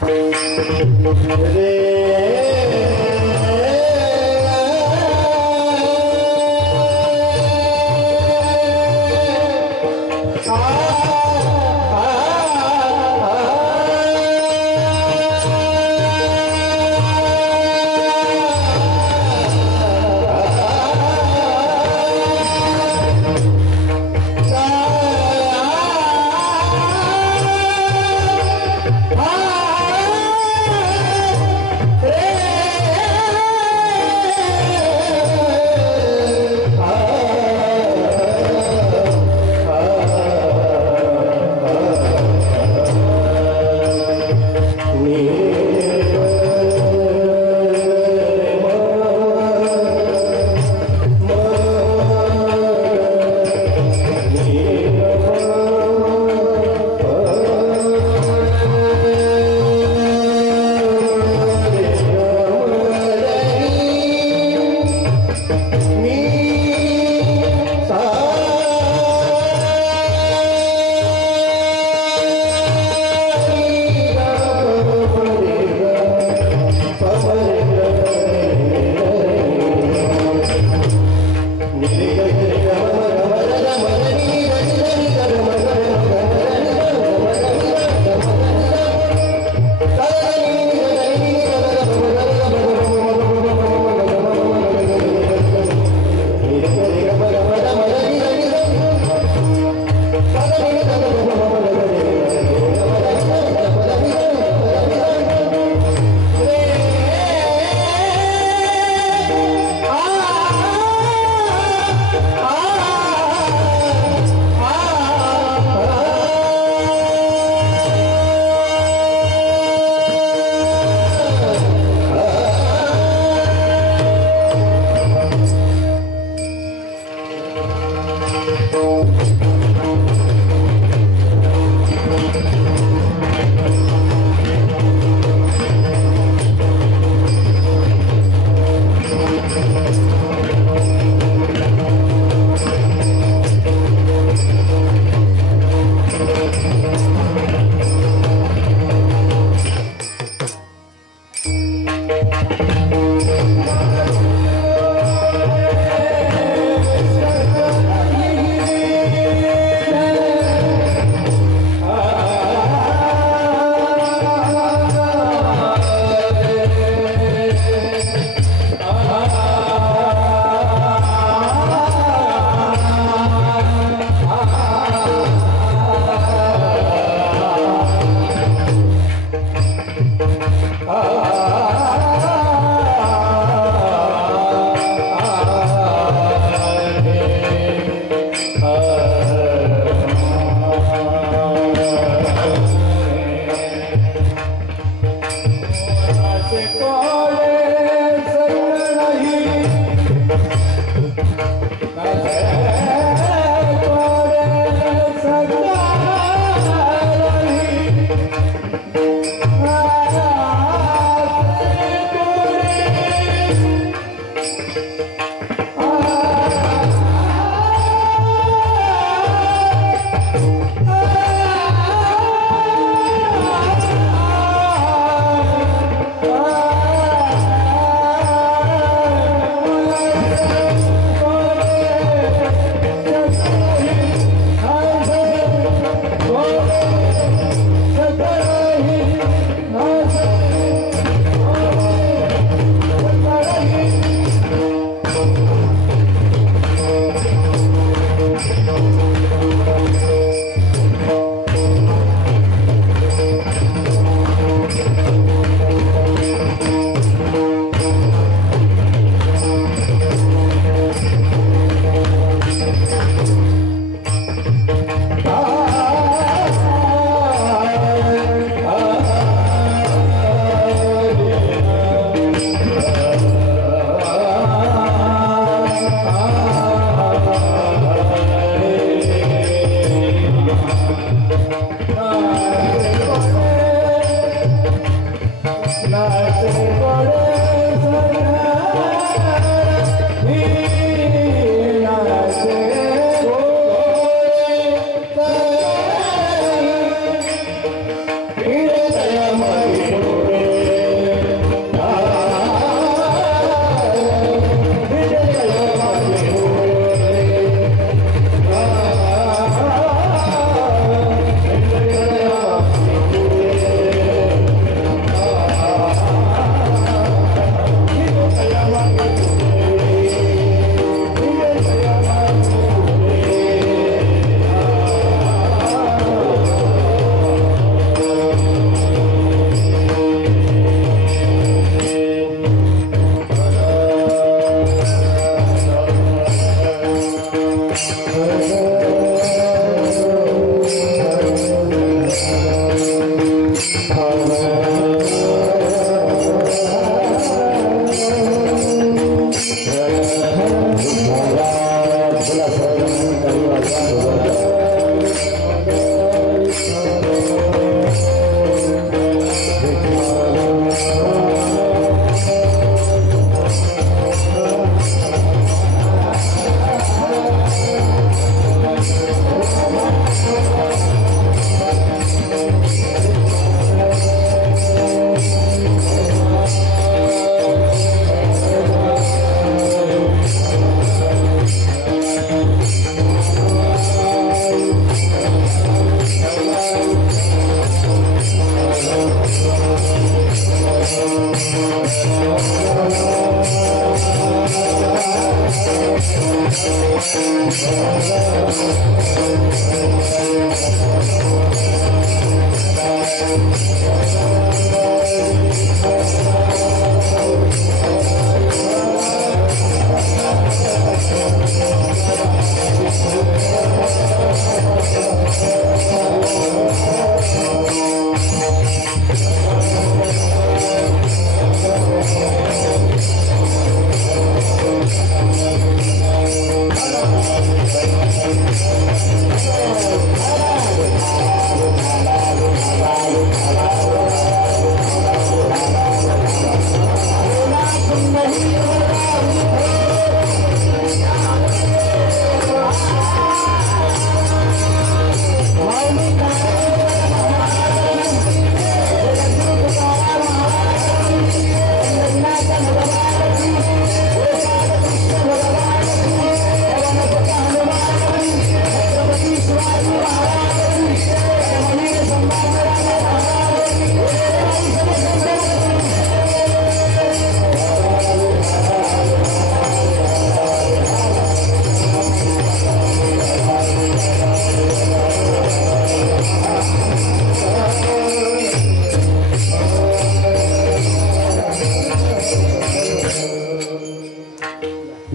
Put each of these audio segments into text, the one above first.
Hey!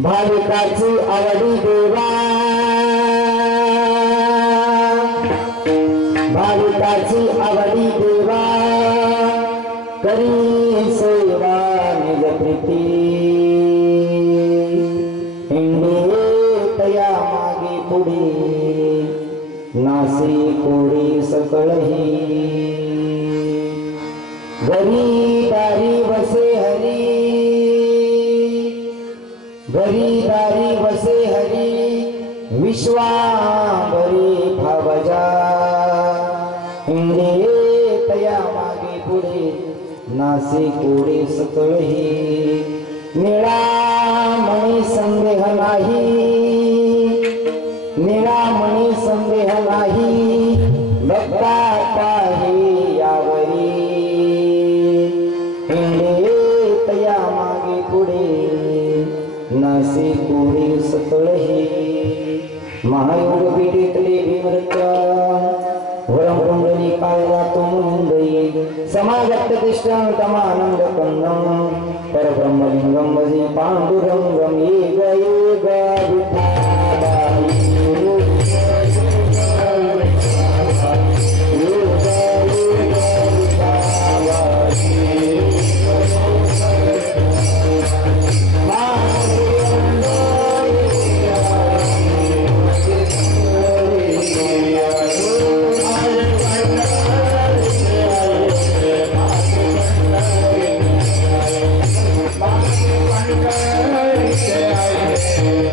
भाविकाची आवडी देवा, भाविकाची आवडी देवा, करी सेवा निज प्रीती, हिंडे तया मागे पुढे, नासी कोडी सकळही, घरी दारी वसे हरी, घरी दारी वसे हरी, विश्वांबरी भावजा, हिंडे तया मागे पुढे, नासी कोडे सकळही, निळा मणी संदेह नाही, निळा मणी संदेह नाही, भक्ता पाही यावरी, हिंडे तया मागे पुढे, नासी कोडी सकळही, महायोग पीठितले विमृत्या, वरम कुंडली कायवा तुमुंदयी, समागत तिष्ठं तमानंद कंदं, परब्रह्मलिंगं वजी पांडुरंगं, येग येग विठालाई,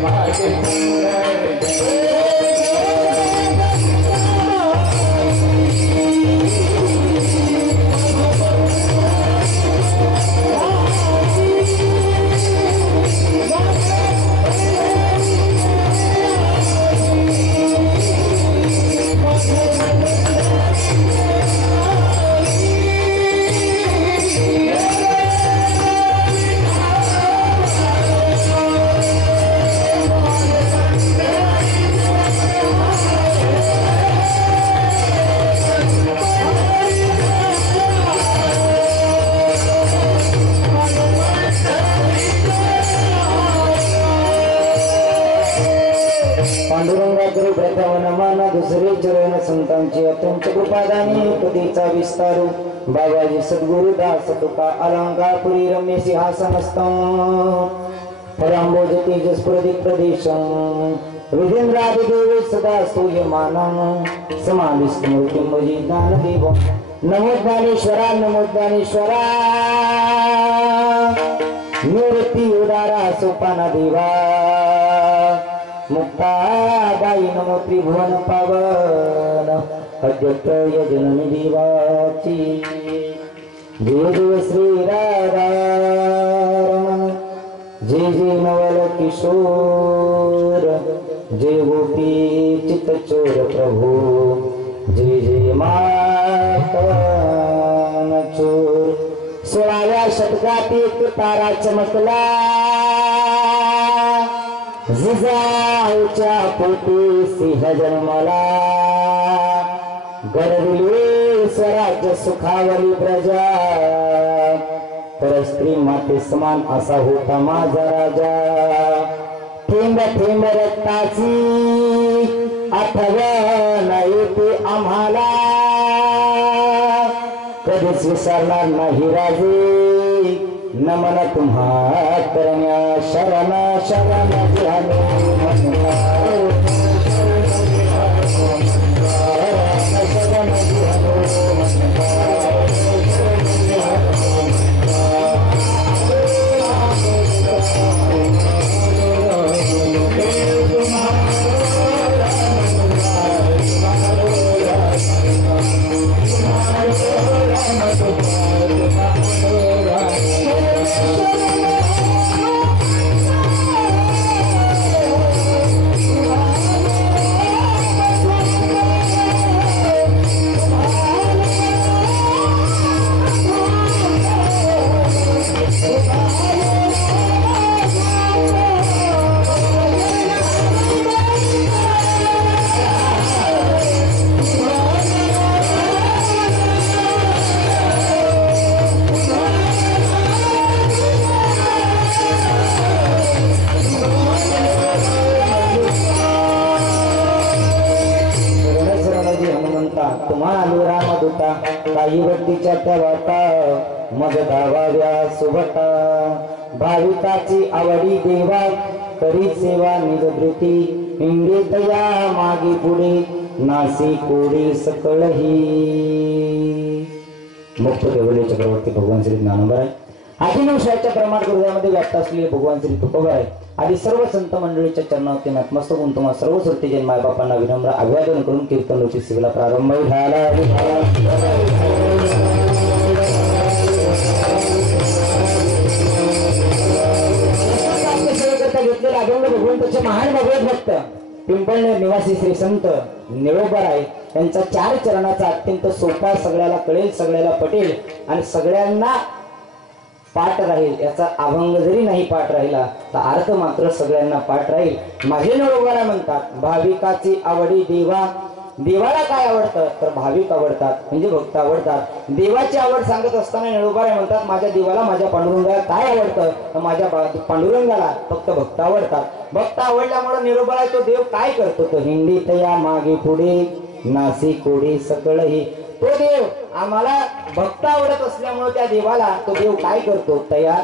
Bye. त्यांच्या कृपादानी पतीचा विस्तारू बाबाजी सद्गुरु दास तुका अलंकापुरी रम्य सिंहासनस्थं फलांबोज तेजस प्रदेशं विधेंद्रादिदेवे सदा स्तूयमानं समाधिस्थमूर्तिं भजे ज्ञानदेवं नमो ज्ञानेश्वरा नमो ज्ञानेश्वरा निवृत्ती उदारा सोपाना देवा मुक्ताबाई नमो त्रिभुवन पावन अद्वैत जननी देवाची जय जय श्री राधा रमण जय जय नवल किशोर जय गोपी चित्तचोर प्रभु जय जय मातन चोर 16व्या शतकात एक तारा चमकला जिजाऊच्या पोटी सिंह जन्मला गरविले स्वराज्य सुखावली प्रजा तर स्त्री माते समान असा होता माझा राजा थेंब थेंब रक्ताची आठवण येते आम्हाला कधीच विसरणार नाही राजे नमन तुम्हा करण्या शरण शरण काही वट्टीच्या त्या वाटा मग धावाव्या सुभटा भाविकाची आवडी देवा करी सेवा निजवृत्ती इंगेत या मागे पुढे नासी कोडी सकळही मुक्त देवले चक्रवर्ती भगवान श्री ज्ञानोबा आहे आदिनवशाच्या प्रमाण हृदयामध्ये व्याप्त असलेले भगवान श्री तुकोबा आहे आदी सर्व संत मंडळीच्या चरणावरती नतमस्तक होऊन तुम्हा सर्व श्रोतेजन मायबापांना विनम्र अभिवादन करून कीर्तनोची सेवेला प्रारंभ झाला घेतलेला अभंग भगवंताचे महान भगवत भक्त पिंपळनेर निवासी श्री संत निळोबाराय यांचा 4 चरणाचा अत्यंत सोपा सगळ्याला कळेल सगळ्याला पटेल आणि सगळ्यांना पाठ राहील याचा अभंग जरी नाही पाठ राहिला तर अर्थ मात्र सगळ्यांना पाठ राहील माझे निळोबाराय म्हणतात भाविकाची आवडी देवा देवाला काय आवडतं तर भाविक आवडतात म्हणजे भक्त आवडतात देवाची आवड सांगत असताना निळोबाराय म्हणतात माझ्या देवाला माझ्या पांडुरंगाला काय आवडतं तर माझ्या पांडुरंगाला फक्त भक्त आवडतात भक्त आवडल्यामुळे निळोबाराय तो देव काय करतो तो हिंडीत या मागे पुढे नासी कोडी सकळही तो देव आम्हाला भक्त आवडत असल्यामुळे त्या देवाला तो देव काय करतो तया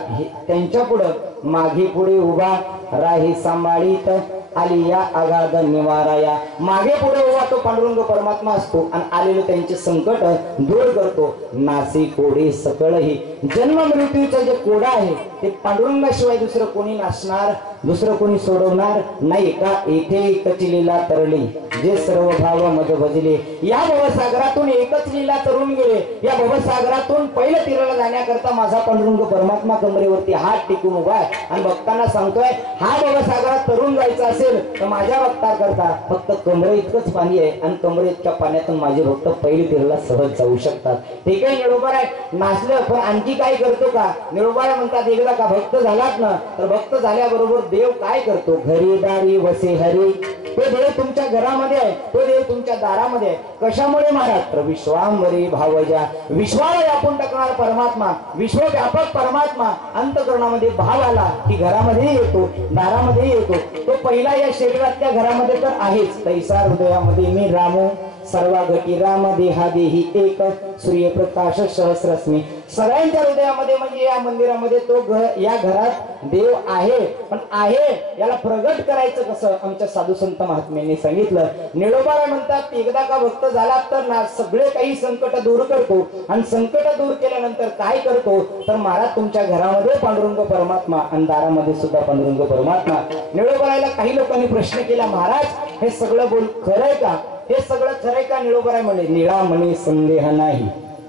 त्यांच्या पुढे मागे पुढे उभा राही सांभाळीत आली या अगाध निवाराया मागे पुढे उभा तो पांडुरंग परमात्मा असतो आणि आलेले त्यांचे संकट दूर करतो नासी कोडी सकळही जन्म मृत्यूचं जे कोडा आहे ते पांडुरंगाशिवाय दुसरं कोणी नाशणार दुसरं कोणी सोडवणार नाही का येथे एकच लीला तरली जे सर्व भाव मज भजले या भवसागरातून एकच लीला तरुण गेले या भवसागरातून पहिलं तीराला जाण्याकरता माझा पांडुरंग परमात्मा कमरेवरती हात टेकून उभा आहे आणि भक्तांना सांगतोय हा भवसागरात तरुण जायचा असेल तर माझ्या भक्ताकरता फक्त कमरे इतकंच पाणी आहे आणि कमरे इतक्या पाण्यातून माझे भक्त पहिली तीराला सहज जाऊ शकतात ठीक आहे निळोबार आहे नाचलं पण आणखी काय करतो का निळोबार म्हणतात एकदा का भक्त झालात ना तर भक्त झाल्याबरोबर देव काय करतो घरी दारी वसे हरी तो देव तुमच्या घरामध्ये आहे तो देव तुमच्या दारामध्ये आहे कशामुळे महाराज तर विश्वांबरी भावजा विश्वाला व्यापून टाकणारा परमात्मा विश्वव्यापक परमात्मा अंतःकरणामध्ये भाव आला की घरामध्ये येतो दारामध्ये येतो तो पहिला या शरीरातल्या घरामध्ये तर आहेच तैसा हृदयामध्ये मी रामो सर्वा घटी राम देहा देही एक सूर्यप्रकाश सहस्रश्मी. सगळ्यांच्या हृदयामध्ये म्हणजे या मंदिरामध्ये तो या घरात देव आहे. पण आहे याला प्रगट करायचं कसं आमच्या साधू संत महात्म्यांनी सांगितलं. निळोबाला म्हणतात एकदा का भक्त झाला तर ना सगळे काही संकट दूर करतो आणि संकट दूर केल्यानंतर काय करतो तर महाराज तुमच्या घरामध्ये पांडुरंग परमात्मा आणि दारामध्ये सुद्धा पांडुरंग परमात्मा. निळोबाला काही लोकांनी प्रश्न केला महाराज हे सगळं बोल खरंय का हे सगळं खरंय का. निळोबाराय म्हणले निळा मनी संदेह नाही.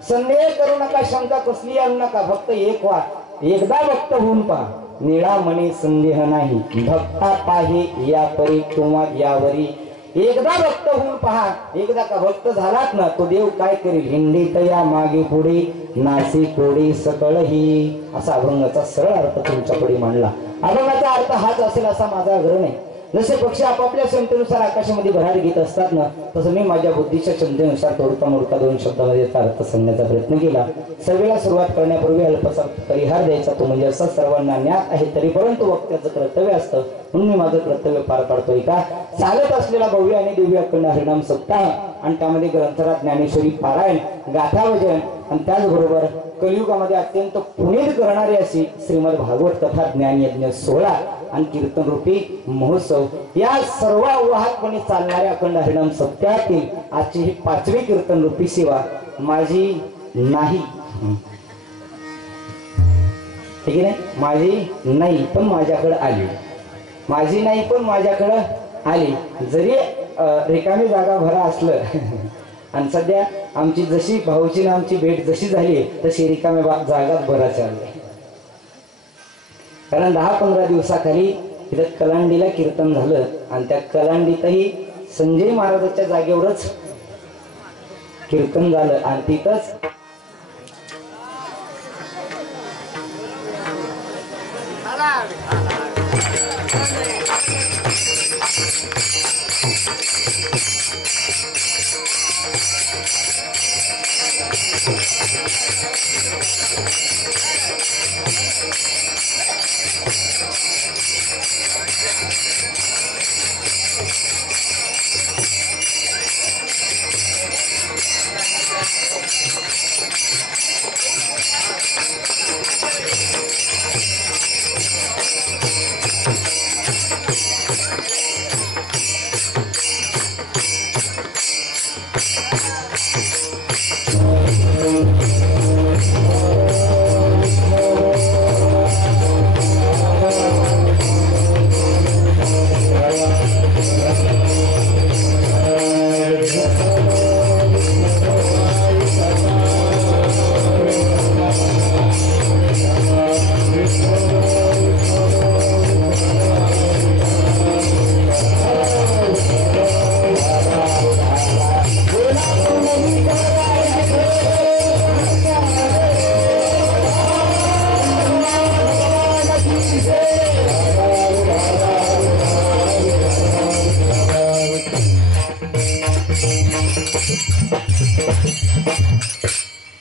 संदेह करू नका शंका कसली आणू नका फक्त एक व्हा एकदा भक्त होऊन पहा. निळा मनी संदेह नाही भक्ता पाहे या परी किंवा यावरी. एकदा भक्त होऊन पहा. एकदा का भक्त झालात ना तो देव काय करेल हिंडीत या मागे पुढे नासी कोडी सकळ ही. असा अभंगाचा सरळ अर्थ तुमच्याकडे मांडला. अभंगाचा अर्थ हाच असेल असा माझा आग्रह नाही. जसे पक्षी आपापल्या क्षमतेनुसार आकाशामध्ये भरार घेत असतात ना तसं मी माझ्या बुद्धीच्या क्षमतेनुसार तोडका मोडका दोन शब्दामध्ये याचा अर्थ सांगण्याचा प्रयत्न केला. सर्वेला सुरुवात करण्यापूर्वी अल्पसा परिहार द्यायचा तो म्हणजे असा सर्वांना ज्ञात आहे तरी परंतु वक्त्याचं कर्तव्य असतं म्हणून मी माझं कर्तव्य पार पाडतोय. का चालत असलेला भव्य आणि दिव्य अखंड हरिनाम सप्ताह आणि त्यामध्ये ग्रंथराज ज्ञानेश्वरी पारायण गाथा भजन आणि त्याचबरोबर कलियुगामध्ये अत्यंत पुनीत करणारी अशी श्रीमद भागवत कथा ज्ञान यज्ञ सोहळा आणि कीर्तन रूपी महोत्सव या सर्व वाहकपणे चालणाऱ्या अखंड हरिनाम सप्ताहातील आजची ही 5वी कीर्तन रूपी सेवा माझी नाही. ठीक आहे माझी नाही पण माझ्याकडे आली. माझी नाही पण माझ्याकडे आली. जरी रिकामी जागा भरा असलं आणि सध्या आमची जशी भाऊची ना आमची भेट जशी झाली तशी रिकाम्या जागाच भरा चालली. कारण 10-15 दिवसाखाली तिथं कलांडीला कीर्तन झालं आणि त्या कलांडीतही संजय महाराजांच्या जागेवरच कीर्तन झालं आणि तिथंच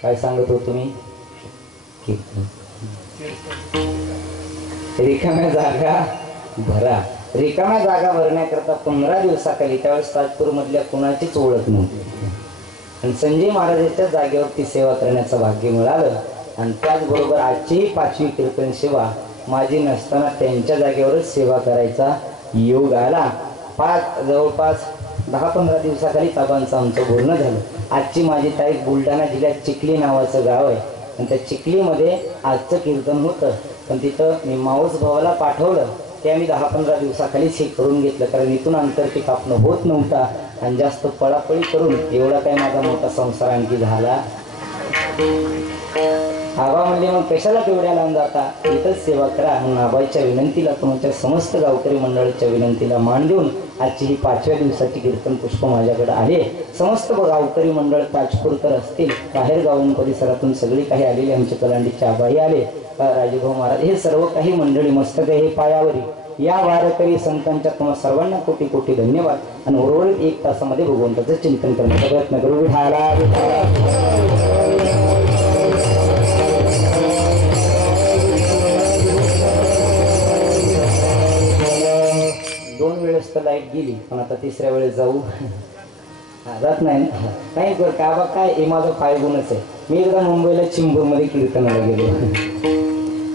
काय सांगत होतो मी रिकाम्या जागा भरा. रिकाम्या जागा भरण्याकरता 15 दिवसाखाली त्यावेळेस ताजपूर मधल्या कोणाचीच ओळख नव्हती आणि संजय महाराजांच्या जागेवरती सेवा करण्याचं भाग्य मिळालं. आणि त्याचबरोबर आजची 5वी कीर्तन सेवा माझी नसताना त्यांच्या जागेवरच सेवा करायचा योग आला. जवळपास 10-15 दिवसाखाली ताबांचं आमचं बोलणं झालं. आजची माझी तारीख बुलढाणा जिल्ह्यात चिखली नावाचं गाव आहे आणि त्या चिखलीमध्ये आजचं कीर्तन होतं. पण तिथं मी माऊस भावाला पाठवलं ते आम्ही 10-15 दिवसाखालीच हे करून घेतलं कारण इथून अंतर ते कापणं होत नव्हता आणि जास्त पळापळी करून एवढा काही माझा मोठा संसार आणखी झाला. आबा म्हणले मग कशाला तेवढ्या लांब जाता इथंच सेवा करा. म्हणून आबाईच्या विनंतीला तुमच्या समस्त गावकरी मंडळीच्या विनंतीला मान देऊन आजची ही 5व्या दिवसाची कीर्तन पुष्प माझ्याकडे आले. समस्त गावकरी मंडळ ताजपूरकर असतील बाहेर गावून परिसरातून सगळी काही आलेली आमचे कलांडीचे आबाई आले राजूभाऊ महाराज हे सर्व काही मंडळी मस्तक हे पायावरी या वारकरी संतांच्या तुम्हा सर्वांना कोटी कोटी धन्यवाद. आणि उर्वरित 1 तासामध्ये भगवंताचं चिंतन करण्याचा प्रयत्न करू. दोन वेळेस तर लाईट गेली पण आता 3ऱ्या वेळेस जाऊ. जात नाही ना. नाही कर का बा काय हे माझा पाय गुणच आहे. मी एकदा मुंबईला चिंबूरमध्ये कीर्तनाला गेलो.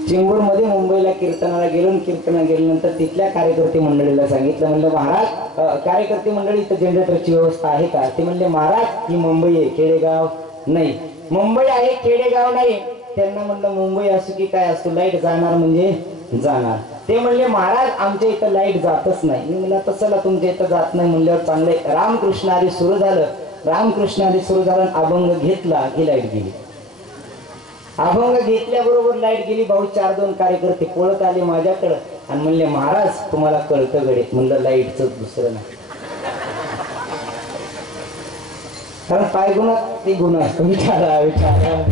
चिंबूरमध्ये मुंबईला कीर्तनाला गेलो. कीर्तनाला गेल्यानंतर तिथल्या कार्यकर्ते मंडळीला सांगितलं, म्हणलं महाराज कार्यकर्ते मंडळी इथं जनरेटरची व्यवस्था आहे का? ते म्हणले महाराज ही मुंबई आहे, खेडेगाव नाही. मुंबई आहे खेडेगाव नाही. त्यांना म्हणलं मुंबई असो की काय असतो, लाईट जाणार म्हणजे जाणार. ते म्हणले महाराज आमच्या इथं लाईट जातच नाही. मी म्हणलं तसं तुमच्या इथं जात नाही म्हणल्यावर चांगले. रामकृष्ण हरी सुरू झालं. रामकृष्ण हरी सुरू झालं, अभंग घेतला की लाईट गेली. अभंग घेतल्याबरोबर लाईट गेली. भाऊ 4-2 कार्यकर्ते पळत आले माझ्याकडं आणि म्हणले महाराज तुम्हाला कळतं गडे. म्हणलं लाईटच दुसरं नाही. कारण पाय गुणात ते गुण असतो. विचारा विचारा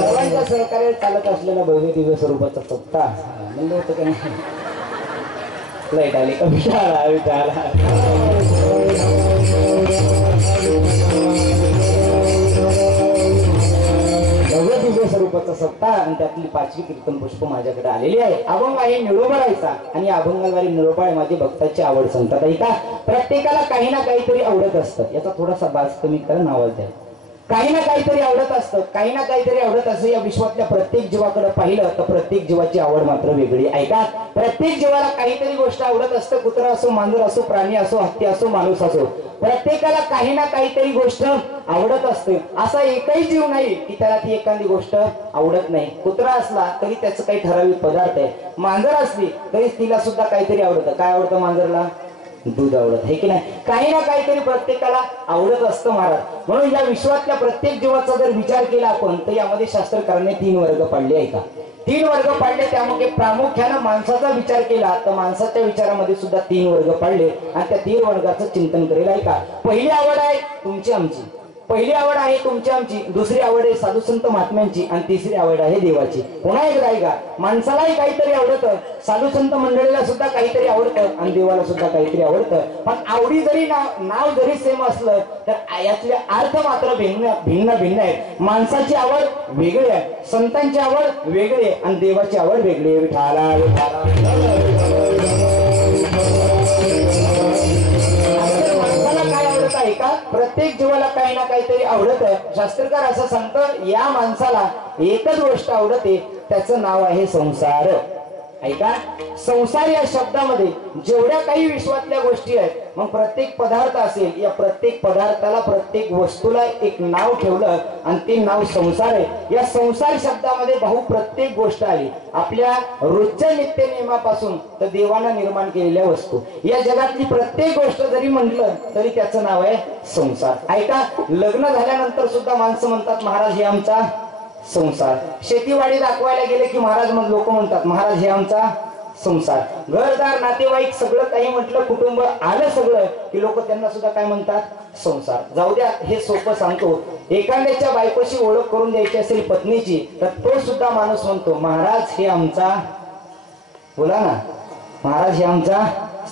सर्वांच्या सहकार्य चालत असलेला भव्य दिव्य स्वरूपाचा सप्ताह म्हणलं होतं का नाही. लाईट आली का? विचारा विचारा भव्य दिव्य स्वरूपाचा सप्ताह आणि त्यातली 5वी कीर्तन पुष्प माझ्याकडे आलेली आहे. अभंग आहे निळोबारायचा आणि अभंगाद्वारे निळोबा माझी भक्ताची आवड सांगतात. ऐका, प्रत्येकाला काही ना काहीतरी आवडत असतं. याचा थोडासा बाज कमी करा, नावाज द्या. काही ना काहीतरी आवडत असतं, काही ना काहीतरी आवडत असतं. या विश्वातल्या प्रत्येक जीवाकडे पाहिलं तर प्रत्येक जीवाची आवड मात्र वेगळी. ऐका, प्रत्येक जीवाला काहीतरी गोष्ट आवडत असतं. कुत्रा असो, मांजर असो, प्राणी असो, हत्ती असो, माणूस असो, प्रत्येकाला काही ना काहीतरी गोष्ट आवडत असते. असा एकही जीव नाही की त्याला ती एखादी गोष्ट आवडत नाही. कुत्रा असला तरी त्याचं काही ठराविक पदार्थ आहे. मांजर असली तरी तिला सुद्धा काहीतरी आवडतं. काय आवडतं मांजरला? दूध आवडत आहे की नाही. काही ना काहीतरी प्रत्येकाला आवडत असतं महाराज. म्हणून या विश्वातल्या प्रत्येक जीवाचा जर विचार केला आपण तर यामध्ये शास्त्रकारांनी 3 वर्ग पाडले. आहे का? 3 वर्ग पाडले. त्यामुळे प्रामुख्याने माणसाचा विचार केला तर माणसाच्या विचारामध्ये सुद्धा 3 वर्ग पाडले आणि त्या 3 वर्गाचं चिंतन करेल. आहे का? पहिली आवड आहे तुमची आमची. पहिली आवड आहे तुमची आमची. दुसरी आवड आहे साधू संत महात्म्यांची आणि तिसरी आवड आहे देवाची. पुन्हा एकदा ऐका, माणसालाही काहीतरी आवडतं, साधू संत मंडळीला सुद्धा काहीतरी आवडतं आणि देवाला सुद्धा काहीतरी आवडतं. पण आवडी जरी नाव जरी सेम असलं तर यातले अर्थ मात्र भिन्न भिन्न भिन्न आहेत. माणसाची आवड वेगळी आहे, संतांची आवड वेगळी आहे आणि देवाची आवड वेगळी आहे. विठाला आहे का? प्रत्येक जीवाला काही ना काहीतरी आवडत. शास्त्रकार असं सांगतं या माणसाला एकच गोष्ट आवडते, त्याचं नाव आहे संसार. ऐका, संसार या शब्दामध्ये जेवढ्या काही विश्वातल्या गोष्टी आहेत, मग प्रत्येक पदार्थ असेल, या प्रत्येक पदार्थाला प्रत्येक वस्तूला एक नाव ठेवलं आणि ते नाव संसार आहे. या संसार शब्दामध्ये भाऊ प्रत्येक गोष्ट आली. आपल्या रोजच्या नित्य नियमापासून तर देवानं निर्माण केलेल्या वस्तू, या जगातली प्रत्येक गोष्ट जरी म्हटलं तरी त्याचं नाव आहे संसार. ऐका, लग्न झाल्यानंतर सुद्धा माणसं म्हणतात महाराज हे आमचा संसार. शेतीवाडी दाखवायला गेले की महाराज मग लोक म्हणतात महाराज हे आमचा संसार. घरदार नातेवाईक सगळं काही म्हटलं, कुटुंब आलं सगळं की लोक त्यांना सुद्धा काय म्हणतात? संसार. जाऊ द्या, हे सोपं सांगतो. एखाद्याच्या बायकोशी ओळख करून द्यायची असेल पत्नीची तर तो सुद्धा माणूस म्हणतो महाराज हे आमचा, बोला ना, महाराज हे आमचा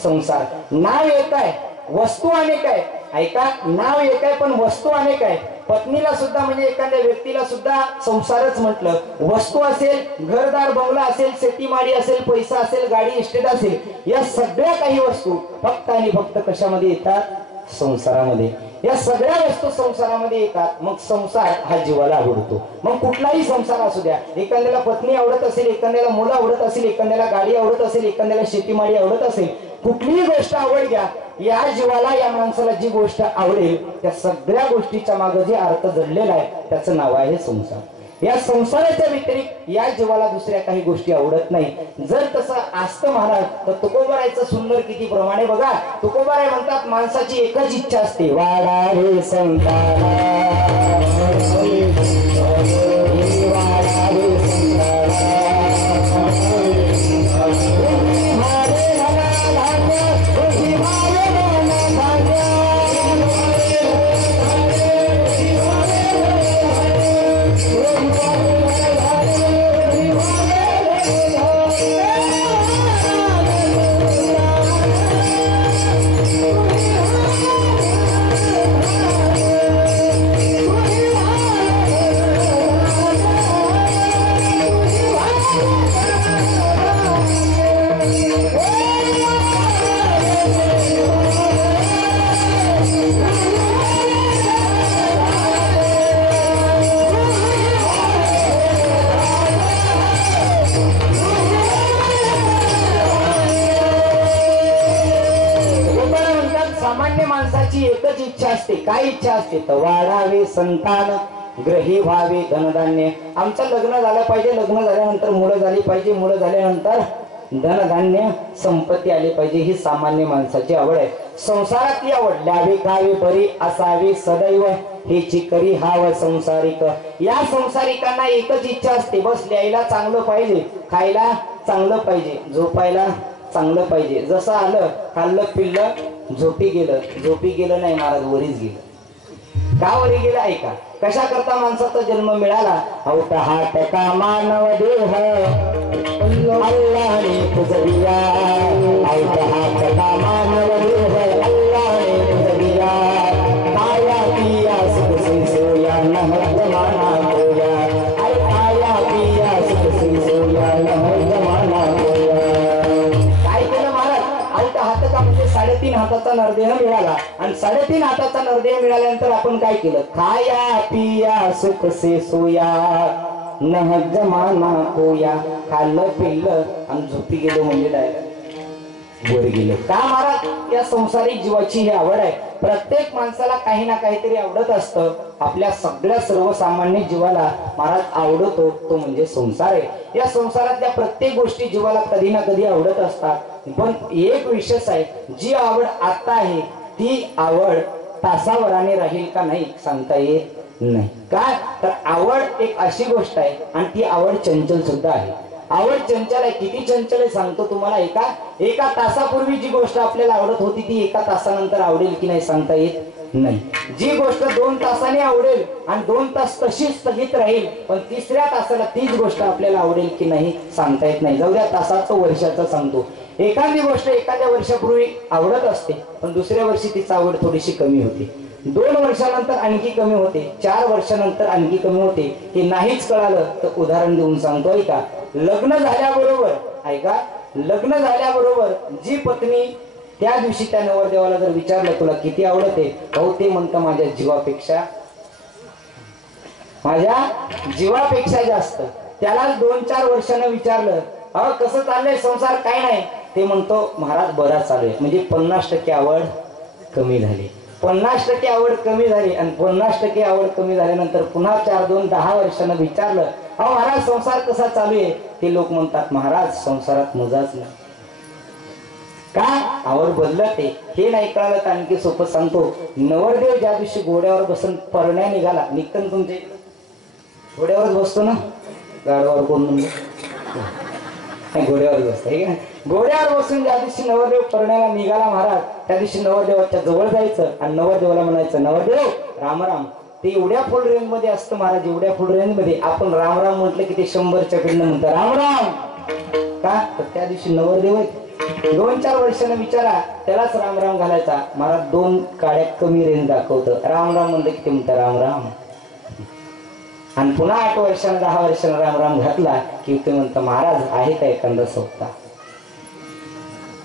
संसार. नाव एक आहे, वस्तू अनेक आहे. ऐका, नाव एक आहे पण वस्तू अनेक आहे. पत्नीला सुद्धा म्हणजे एखाद्या व्यक्तीला सुद्धा संसारच म्हटलं. वस्तू असेल, घरदार बंगला असेल, शेतीमाडी असेल, पैसा असेल, गाडी इस्टेट असेल, या सगळ्या काही वस्तू फक्त आणि फक्त कशामध्ये येतात? संसारामध्ये. या सगळ्या वस्तू संसारामध्ये येतात. मग संसार हा जीवाला आवडतो. मग कुठलाही संसार असू द्या, एखाद्याला पत्नी आवडत असेल, एखाद्याला मुलं आवडत असेल, एखाद्याला गाडी आवडत असेल, एखाद्याला शेतीमाडी आवडत असेल, कुठलीही गोष्ट आवड घ्या, या जीवाला या माणसाला जी गोष्ट आवडेल त्या सगळ्या गोष्टीच्या मागे जे अर्थ जडलेला आहे त्याचं नाव आहे संसार. या संसाराच्या व्यतिरिक्त या जीवाला दुसऱ्या काही गोष्टी आवडत नाही. जर तसं असतं महाराज तर तुकोबारायचं सुंदर किती प्रमाणे बघा. तुकोबाराय म्हणतात माणसाची एकच इच्छा असते, वाडा रे संतारा, वाडा रे संतारा. काय इच्छा असते तर वाढावे संतान, ग्रही व्हावे धनधान्य. आमचं लग्न झालं पाहिजे, लग्न झाल्यानंतर मुलं झाली पाहिजे, मुलं झाल्यानंतर धनधान्य संपत्ती आली पाहिजे. ही सामान्य माणसाची आवड आहे. संसारातली आवड ल्यावे खावे बरी असावी सदैव, हेची करी हाव संसारिक. या संसारिकांना एकच इच्छा असते, बस ल्यायला चांगलं पाहिजे, खायला चांगलं पाहिजे, झोपायला चांगलं पाहिजे. जसं आलं खाल्लं पिल्लं झोपी गेलं. झोपी गेलं नाही महाराज, वरीच गेलं. का वरी गेलं ऐका. कशा करता माणसाचा जन्म मिळाला. औत हात का मानव देह अल्लाने तुझविया, औत हात का मानव देह अल्लाने तुझविया, खाया पिया सुख से सोया न जमाना होया, अरे खाया पिया सुख से सोया न जमाना होया. काय केलं महाराज. औत हात का म्हणजे 3.5 हाताचा नरदेह मिळाला. आणि 3.5 हाताचा नरदेह मिळाल्यानंतर आपण काय केलं. खाया पिया सुख से सोया न जमाना होया. खाल्लं पिल्लं आणि झोपी गेलो म्हणजे डायरेक्ट वर गेलो. का महाराज. या संसारिक जीवाची ही आवड आहे. प्रत्येक माणसाला काही ना काहीतरी आवडत असतं. आपल्या सगळ्या सर्वसामान्य जीवाला महाराज आवडतो तो म्हणजे संसार आहे. या संसारातल्या प्रत्येक गोष्टी जीवाला कधी ना कधी आवडत असतात. पण एक विशेष आहे, जी आवड आता आहे ती आवड तासावराने राहील का नाही सांगता येत नाही. काय तर आवड एक अशी गोष्ट आहे आणि ती आवड चंचल सुद्धा आहे. आवड चंचल आहे. किती चंचल आहे सांगतो तुम्हाला. एका तासापूर्वी जी गोष्ट आपल्याला आवडत होती ती एका तासानंतर आवडेल की नाही सांगता येत नाही. जी गोष्ट 2 तासाने आवडेल आणि 2 तास तशीच स्थगित राहील, पण 3ऱ्या तासाला तीच गोष्ट आपल्याला आवडेल की नाही सांगता येत नाही. जाऊ द्या तासाचं वर्षाचं सांगतो. एखादी गोष्ट एखाद्या वर्षापूर्वी आवडत असते, पण दुसऱ्या वर्षी तिची आवड थोडीशी कमी होते. 2 वर्षानंतर आणखी कमी होते, 4 वर्षानंतर आणखी कमी होते. हे नाहीच कळालं तर उदाहरण देऊन सांगतो ऐका. लग्न झाल्याबरोबर ऐका, लग्न झाल्याबरोबर जी पत्नी त्या दिवशी त्या नवरदेवाला जर विचारलं तुला किती आवडते, अहो ते म्हणतं माझ्या जीवापेक्षा जास्त. त्याला 2-4 वर्षानं विचारलं अहो कसं चाललंय संसार, काय नाही, ते म्हणतो महाराज बराच चालू आहे. म्हणजे 50% आवड कमी झाली. 50% आवड कमी झाली आणि 50% आवड कमी झाल्यानंतर पुन्हा 4-2-10 वर्षानं विचारलं अहो महाराज संसार कसा चालू आहे, ते लोक म्हणतात महाराज संसारात मजाच नाही. का आवड बदलते हे नाही कळालं तर आणखी सोपं सांगतो. नवरदेव ज्या दिवशी घोड्यावर बसून परण्या निघाला, निघतं तुमचे घोड्यावरच बसतो ना, गाडवावर कोण म्हणजे घोड्यावर बसतो हे का. घोड्यावर बसून ज्या दिवशी नवरदेव परण्याला निघाला महाराज, त्या दिवशी नवरदेवाच्या जवळ जायचं आणि नवरदेवाला म्हणायचं नवरदेव राम राम. ते एवढ्या फुल रेंज मध्ये असतं महाराज, एवढ्या फुल रेंज मध्ये आपण राम राम म्हटलं की ते 100च्या कडनं म्हणतं राम राम. का तर त्या दिवशी नवरदेव आहे. 2-4 वर्षानं विचारा त्यालाच राम राम घालायचा. महाराज 2 काड्या कमी रेंज दाखवतं. राम राम म्हणलं की ते म्हणतं राम राम. आणि पुन्हा 8 वर्षानं 10 वर्षानं राम राम घातला की ते म्हणतं महाराज आहे का एखादा सोपता,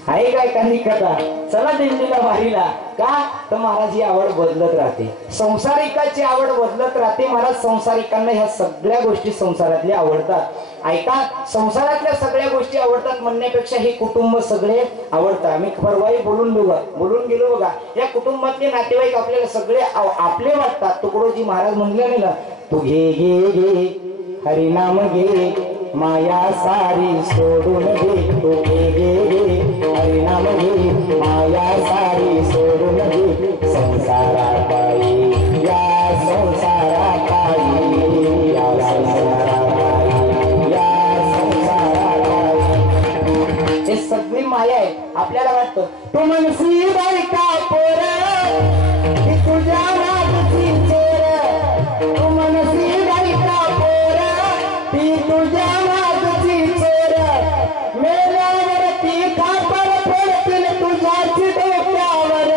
आहे का एखादी कथा, चला दिंडीला वारीला. का तर महाराज ही आवड बदलत राहते. संसारिकाची आवड बदलत राहते महाराज. संसारिकांना ह्या सगळ्या गोष्टी संसारातल्या आवडतात. ऐका, संसारातल्या सगळ्या गोष्टी आवडतात म्हणण्यापेक्षा हे कुटुंब सगळे आवडतात. आम्ही परवाही बोलून गेलो बघा. या कुटुंबातले नातेवाईक आपल्याला सगळे आपले वाटतात. तुकडोजी महाराज म्हणले नाही ना, तू घे घे घे हरिनाम घे माया सारी सोडून घे, तू घे घे घे हरिनाम घे माया सारी सोडून घे, संसारा पायी या संसारा पायी या संसारा पायी या संसारा पायी. हे सगळी माया आहे. आपल्याला वाटतं तू मनसी बायका पोर तुझ्या नादची चोर, तू मनसी बायका पोर ती तुझ्या नादची चोर, मेल्यावरती खापर पडतील तुझ्याच डोक्यावर,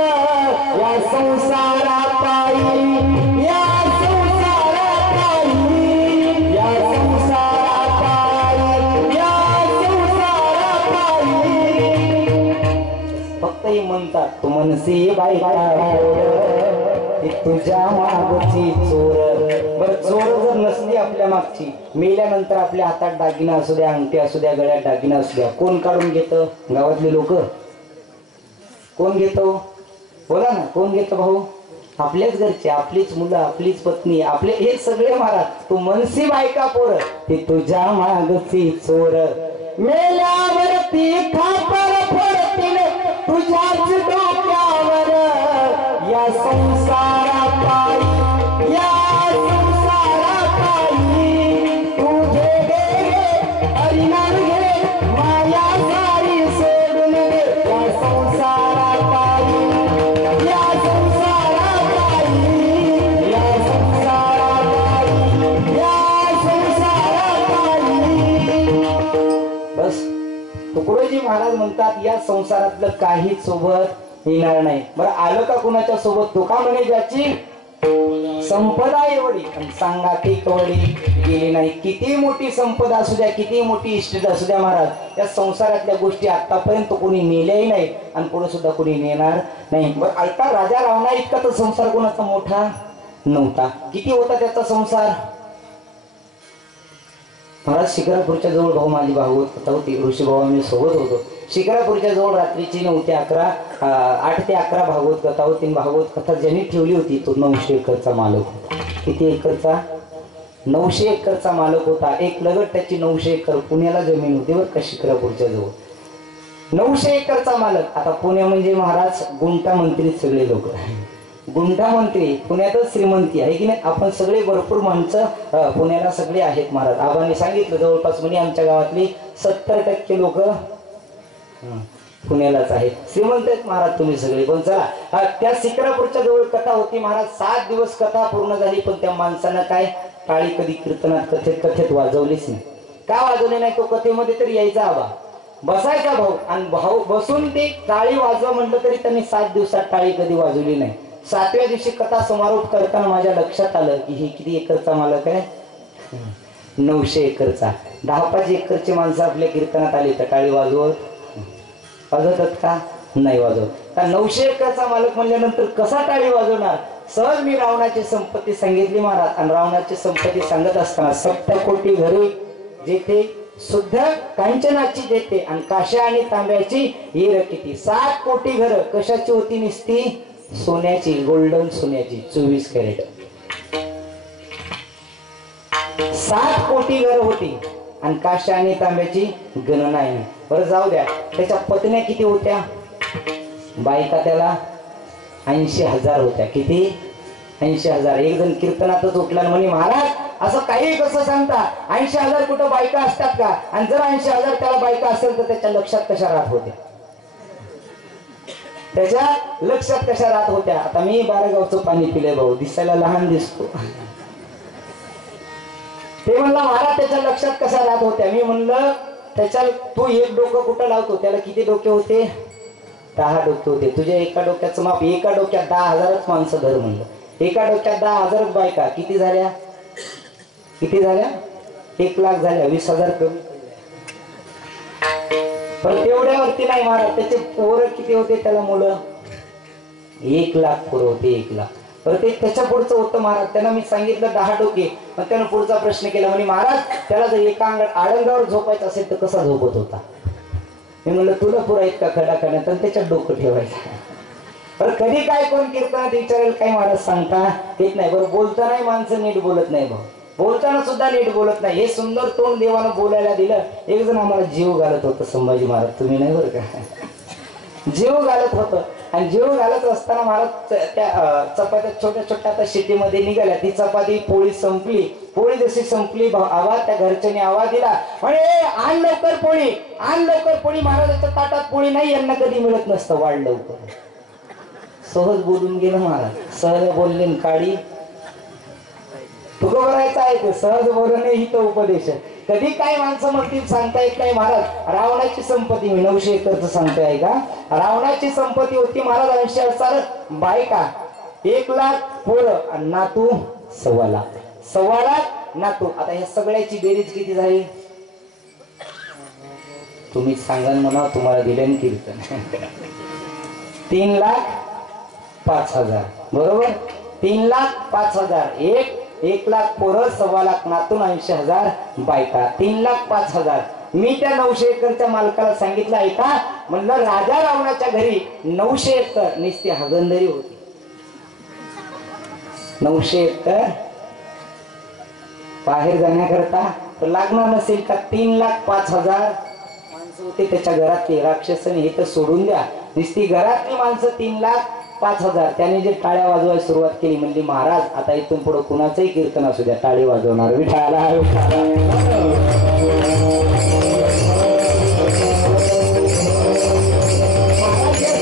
या संसारा पायी या संसारा पायी या संसारा पायी या संसारा पायी. फक्त हे म्हणतात तू मनसी बायका तुझ्या मागची चोर. बर चोर जर नसली आपल्या मागची, मेल्यानंतर आपल्या हातात दागिना असू द्या, अंगठी असू द्या, गळ्यात दागिना असू द्या, कोण काढून घेतं? गावातले लोक. कोण घेतो बोला ना, कोण घेतं भाऊ? आपल्याच घरचे, आपलीच मुलं, आपलीच पत्नी, आपले हे सगळे महाराज. तू मनसी बायका पोर ती तुझ्या मागची चोर, मेल्यावरती खापर फोडतील तुझ्याच डोक्यावर. या संसारा पायी, या संसारा पायी तुझे गे हरिनाम घे, माया सारी सोडून दे. या संसारा पायी, या संसारा पायी, या संसारा पायी, या संसारा पायी. बस तुकडोजी महाराज म्हणतात या संसारातलं काहीच सोबत येणार नाही. बरं आलं का कुणाच्या सोबत? तुका म्हणे ज्याची संपदा एवढी सांगा ती कवडी गेली नाही. किती मोठी संपदा असू द्या, किती मोठी इष्ट असू द्या महाराज, या संसारातल्या गोष्टी आतापर्यंत कोणी नेल्याही नाही आणि पुढे सुद्धा कोणी नेणार नाही. बरं ऐका, राजा रावणा इतका तर संसार कोणाचा मोठा नव्हता. किती होता त्याचा संसार महाराज? शिक्रापूरच्या जवळ भाऊ माझी भागवत कथा होती, ऋषी भाऊ आम्ही सोबत होतो. शिक्रापूरच्या जवळ रात्रीची 9 ते 11 8 ते 11 भागवत कथा होती. भागवत कथा ज्यांनी ठेवली होती तो 900 एकरचा मालक होता. किती एकरचा? 900 एकरचा मालक होता. एक लगट त्याची 900 एकर पुण्याला जमीन होती बरं का, शिक्रापूरच्या जवळ 900 एकरचा मालक. आता पुणे म्हणजे महाराज गुंठा मंत्री सगळे लोक, गुंठा मंत्री पुण्यातच श्रीमंती आहे की नाही. आपण सगळे भरपूर माणसं पुण्याला सगळे आहेत महाराज. आबांनी सांगितलं जवळपास म्हणजे आमच्या गावातली 70% लोक पुण्यालाच आहेत, श्रीमंत आहेत महाराज तुम्ही सगळे. पण चला, त्या शिक्रापूरच्या जवळ कथा होती महाराज. 7 दिवस कथा पूर्ण झाली पण त्या माणसानं काय टाळी कधी कीर्तनात कथेत वाजवलीच नाही. का वाजवली नाही? तो कथेमध्ये तरी यायचा आबा, बसायचा भाऊ, आणि भाऊ बसून ते टाळी वाजवा म्हटलं तरी त्यांनी 7 दिवसात टाळी कधी वाजवली नाही. 7व्या दिवशी कथा समारोप करताना माझ्या लक्षात आलं की हे किती एकरचा मालक आहे? 900 एकरचा. 10-5 एकरची माणसं आपल्या कीर्तनात आली तर टाळी वाजवतात का? नाही वाजवत. का 900 एकरचा मालक म्हणल्यानंतर कसा टाळी वाजवणार? सहज मी रावणाची संपत्ती सांगितली महाराज. आणि रावणाची संपत्ती सांगत असताना 7 घरे जेथे शुद्ध कांचनाची देते आणि काश्या आणि तांब्याची हिर किती. 7 कोटी घरं कशाची होती? निसती सोन्याची, गोल्डन सोन्याची, 24 कॅरेट. 7 कोटी घरं होती आणि काश्या आणि तांब्याची गणना आहे. बरं जाऊ द्या, त्याच्या पत्न्या किती होत्या? बायका त्याला 80,000 होत्या. किती? 80,000. एक जण कीर्तनातच उठला म्हणे महाराज असं काही कसं सांगता, 80,000 कुठं बायका असतात का? आणि जर 80,000 त्याला बायका असेल तर त्याच्या लक्षात कशा राहत होत्या? त्याच्या लक्षात कशा राहत होत्या? आता मी 12 गावचं पाणी पिले भाऊ, दिसायला लहान दिसतो. ते म्हणलं महाराज त्याच्या लक्षात कशा राहत होत्या? मी म्हणलं त्याच्या तू एक डोकं कुठं लावतो? त्याला किती डोके होते? 10 डोके होते. तुझ्या एका डोक्याचं माप, एका डोक्यात 10,000च माणसं धर म्हणलं. एका डोक्यात 10,000 बायका किती झाल्या? किती झाल्या? 1,00,000 झाल्या. 20,000 कमी. पण तेवढ्यावरती नाही महाराज, त्याचे पोरं किती होते? त्याला मुलं 1,00,000 पोरं होते. 1,00,000. प्रत्येक त्याच्या पुढचं होतं महाराज. त्यांना मी सांगितलं 10 डोके. पण त्यानं पुढचा प्रश्न केला म्हणे महाराज त्याला जर एका आडंगावर झोपायचं असेल तर कसा झोपत होता? मी म्हणलं तुला पुरा इतका खडा करण्यात आणि त्याच्यात डोकं ठेवायचं. बरं कधी काय कोण कीर्तनात विचारेल काही महाराज सांगता येत नाही. बरं बोलतानाही माणसं नीट बोलत नाही भाऊ, बोलताना सुद्धा नीट बोलत नाही. हे सुंदर तोंड देवानं बोलायला दिलं. एक जण आम्हाला जीव घालत होतं, संभाजी महाराज, तुम्ही नाही बरं का, जीव घालत होतं. आणि जीव घालत असताना महाराज त्या चपात्या छोट्या छोट्या आता शिटीमध्ये निघाल्या. ती चपाती पोळी संपली. पोळी जशी संपली आवाज त्या घरच्याने आवाज दिला म्हणे आण लवकर पोळी, आण लवकर पोळी. महाराजाच्या ताटात पोळी नाही, यांना कधी मिळत नसतं. वाढ लवकर. सहज बोलून गेलं महाराज. सहज बोलले काळी तुझं करायचं आहे ते सहज बोलणे ही तो उपदेश. कधी काय माणसं म्हणतील सांगता येत नाही महाराज. रावणाची संपत्ती मी 900 एकरचं सांगतोय का. रावणाची संपत्ती होती महाराज 80,000 बायका, 1,00,000 पोरं आणि नातू 1,25,000. 1,25,000 नातू. आता ह्या सगळ्याची बेरीज किती झाली? तुम्ही सांगा म्हणा, तुम्हाला दिलं कीर्तन. 3,05,000 बरोबर. 3,05,000. 1,00,000 पोरं, 1,25,000 नातून, 80,000 बायका, 3,05,000. मी त्या 900 एकरच्या मालकाला सांगितलं आहे का म्हणलं राजा रावणाच्या घरी 900 एकर निस्ती हगंदरी होती. 900 तर बाहेर जाण्याकरता लागणार नसेल का 3,05,000 माणसं होते त्याच्या घरात. ते राक्षसाने हे तर सोडून द्या, नुसती घरातली माणसं 3,05,000. त्याने जे टाळ्या वाजवायला सुरुवात केली, म्हणजे महाराज आता इथून पुढे कुणाचंही कीर्तन असू द्या टाळी वाजवणार. विठाला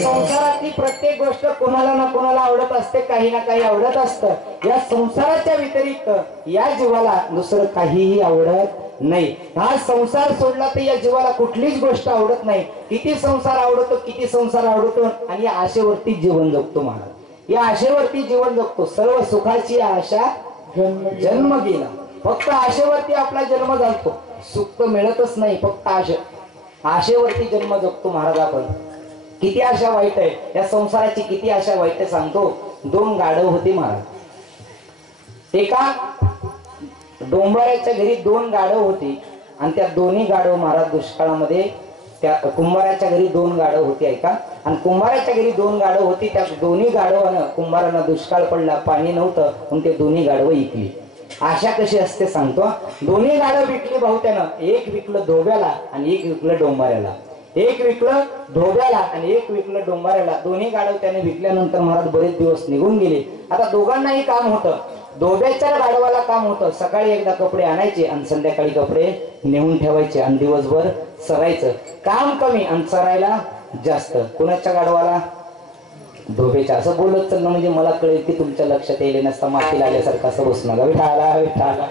संसारातली प्रत्येक गोष्ट कोणाला ना कोणाला आवडत असते, काही ना काही आवडत असतं. या संसाराच्या व्यतिरिक्त या जीवाला दुसरं काहीही आवडत नाही. हा संसार सोडला तर या जीवाला कुठलीच गोष्ट आवडत नाही. किती संसार आवडतो, किती संसार आवडतो, आणि या आशेवरती जीवन जगतो महाराज. या आशेवरती जीवन जगतो. सर्व सुखाची आशा जन्म गेला. फक्त आशेवरती आपला जन्म झालतो, सुख तर मिळतच नाही. फक्त आशेवरती जन्म जगतो महाराज आपण. किती आशा वाईट आहे या संसाराची, किती आशा वाईट आहे सांगतो. 2 गाढव होती महाराज. एका डोंबऱ्याच्या घरी 2 गाढव होती, आणि त्या दोन्ही गाढव महाराज दुष्काळामध्ये, त्या कुंभाराच्या घरी 2 गाढव होती ऐका, आणि कुंभाराच्या घरी 2 गाढव होती. त्या दोन्ही गाढवानं कुंभारांना दुष्काळ पडला, पाणी नव्हतं, म्हणून ते दोन्ही गाढव विकली. आशा कशी असते सांगतो. दोन्ही गाढव विकली भाऊ त्यानं. एक विकलं धोब्याला आणि एक विकलं डोंबाऱ्याला. एक विकलं धोब्याला आणि एक विकलं डोंबाऱ्याला. दोन्ही गाढव त्याने विकल्यानंतर महाराज बरेच दिवस निघून गेले. आता दोघांनाही काम होतं. धोब्याच्या गाढवाला काम होतं, सकाळी एकदा कपडे आणायचे आणि संध्याकाळी कपडे नेऊन ठेवायचे, आणि दिवसभर सरायचं. काम कमी आणि सरायला जास्त. कुणाच्या गाढवाला? धोब्याच्या. असं बोलत चाललं म्हणजे मला कळेल की तुमच्या लक्षात येईल नसता, मातीला आल्यासारखं असं बसू नका. विठाला विठाला.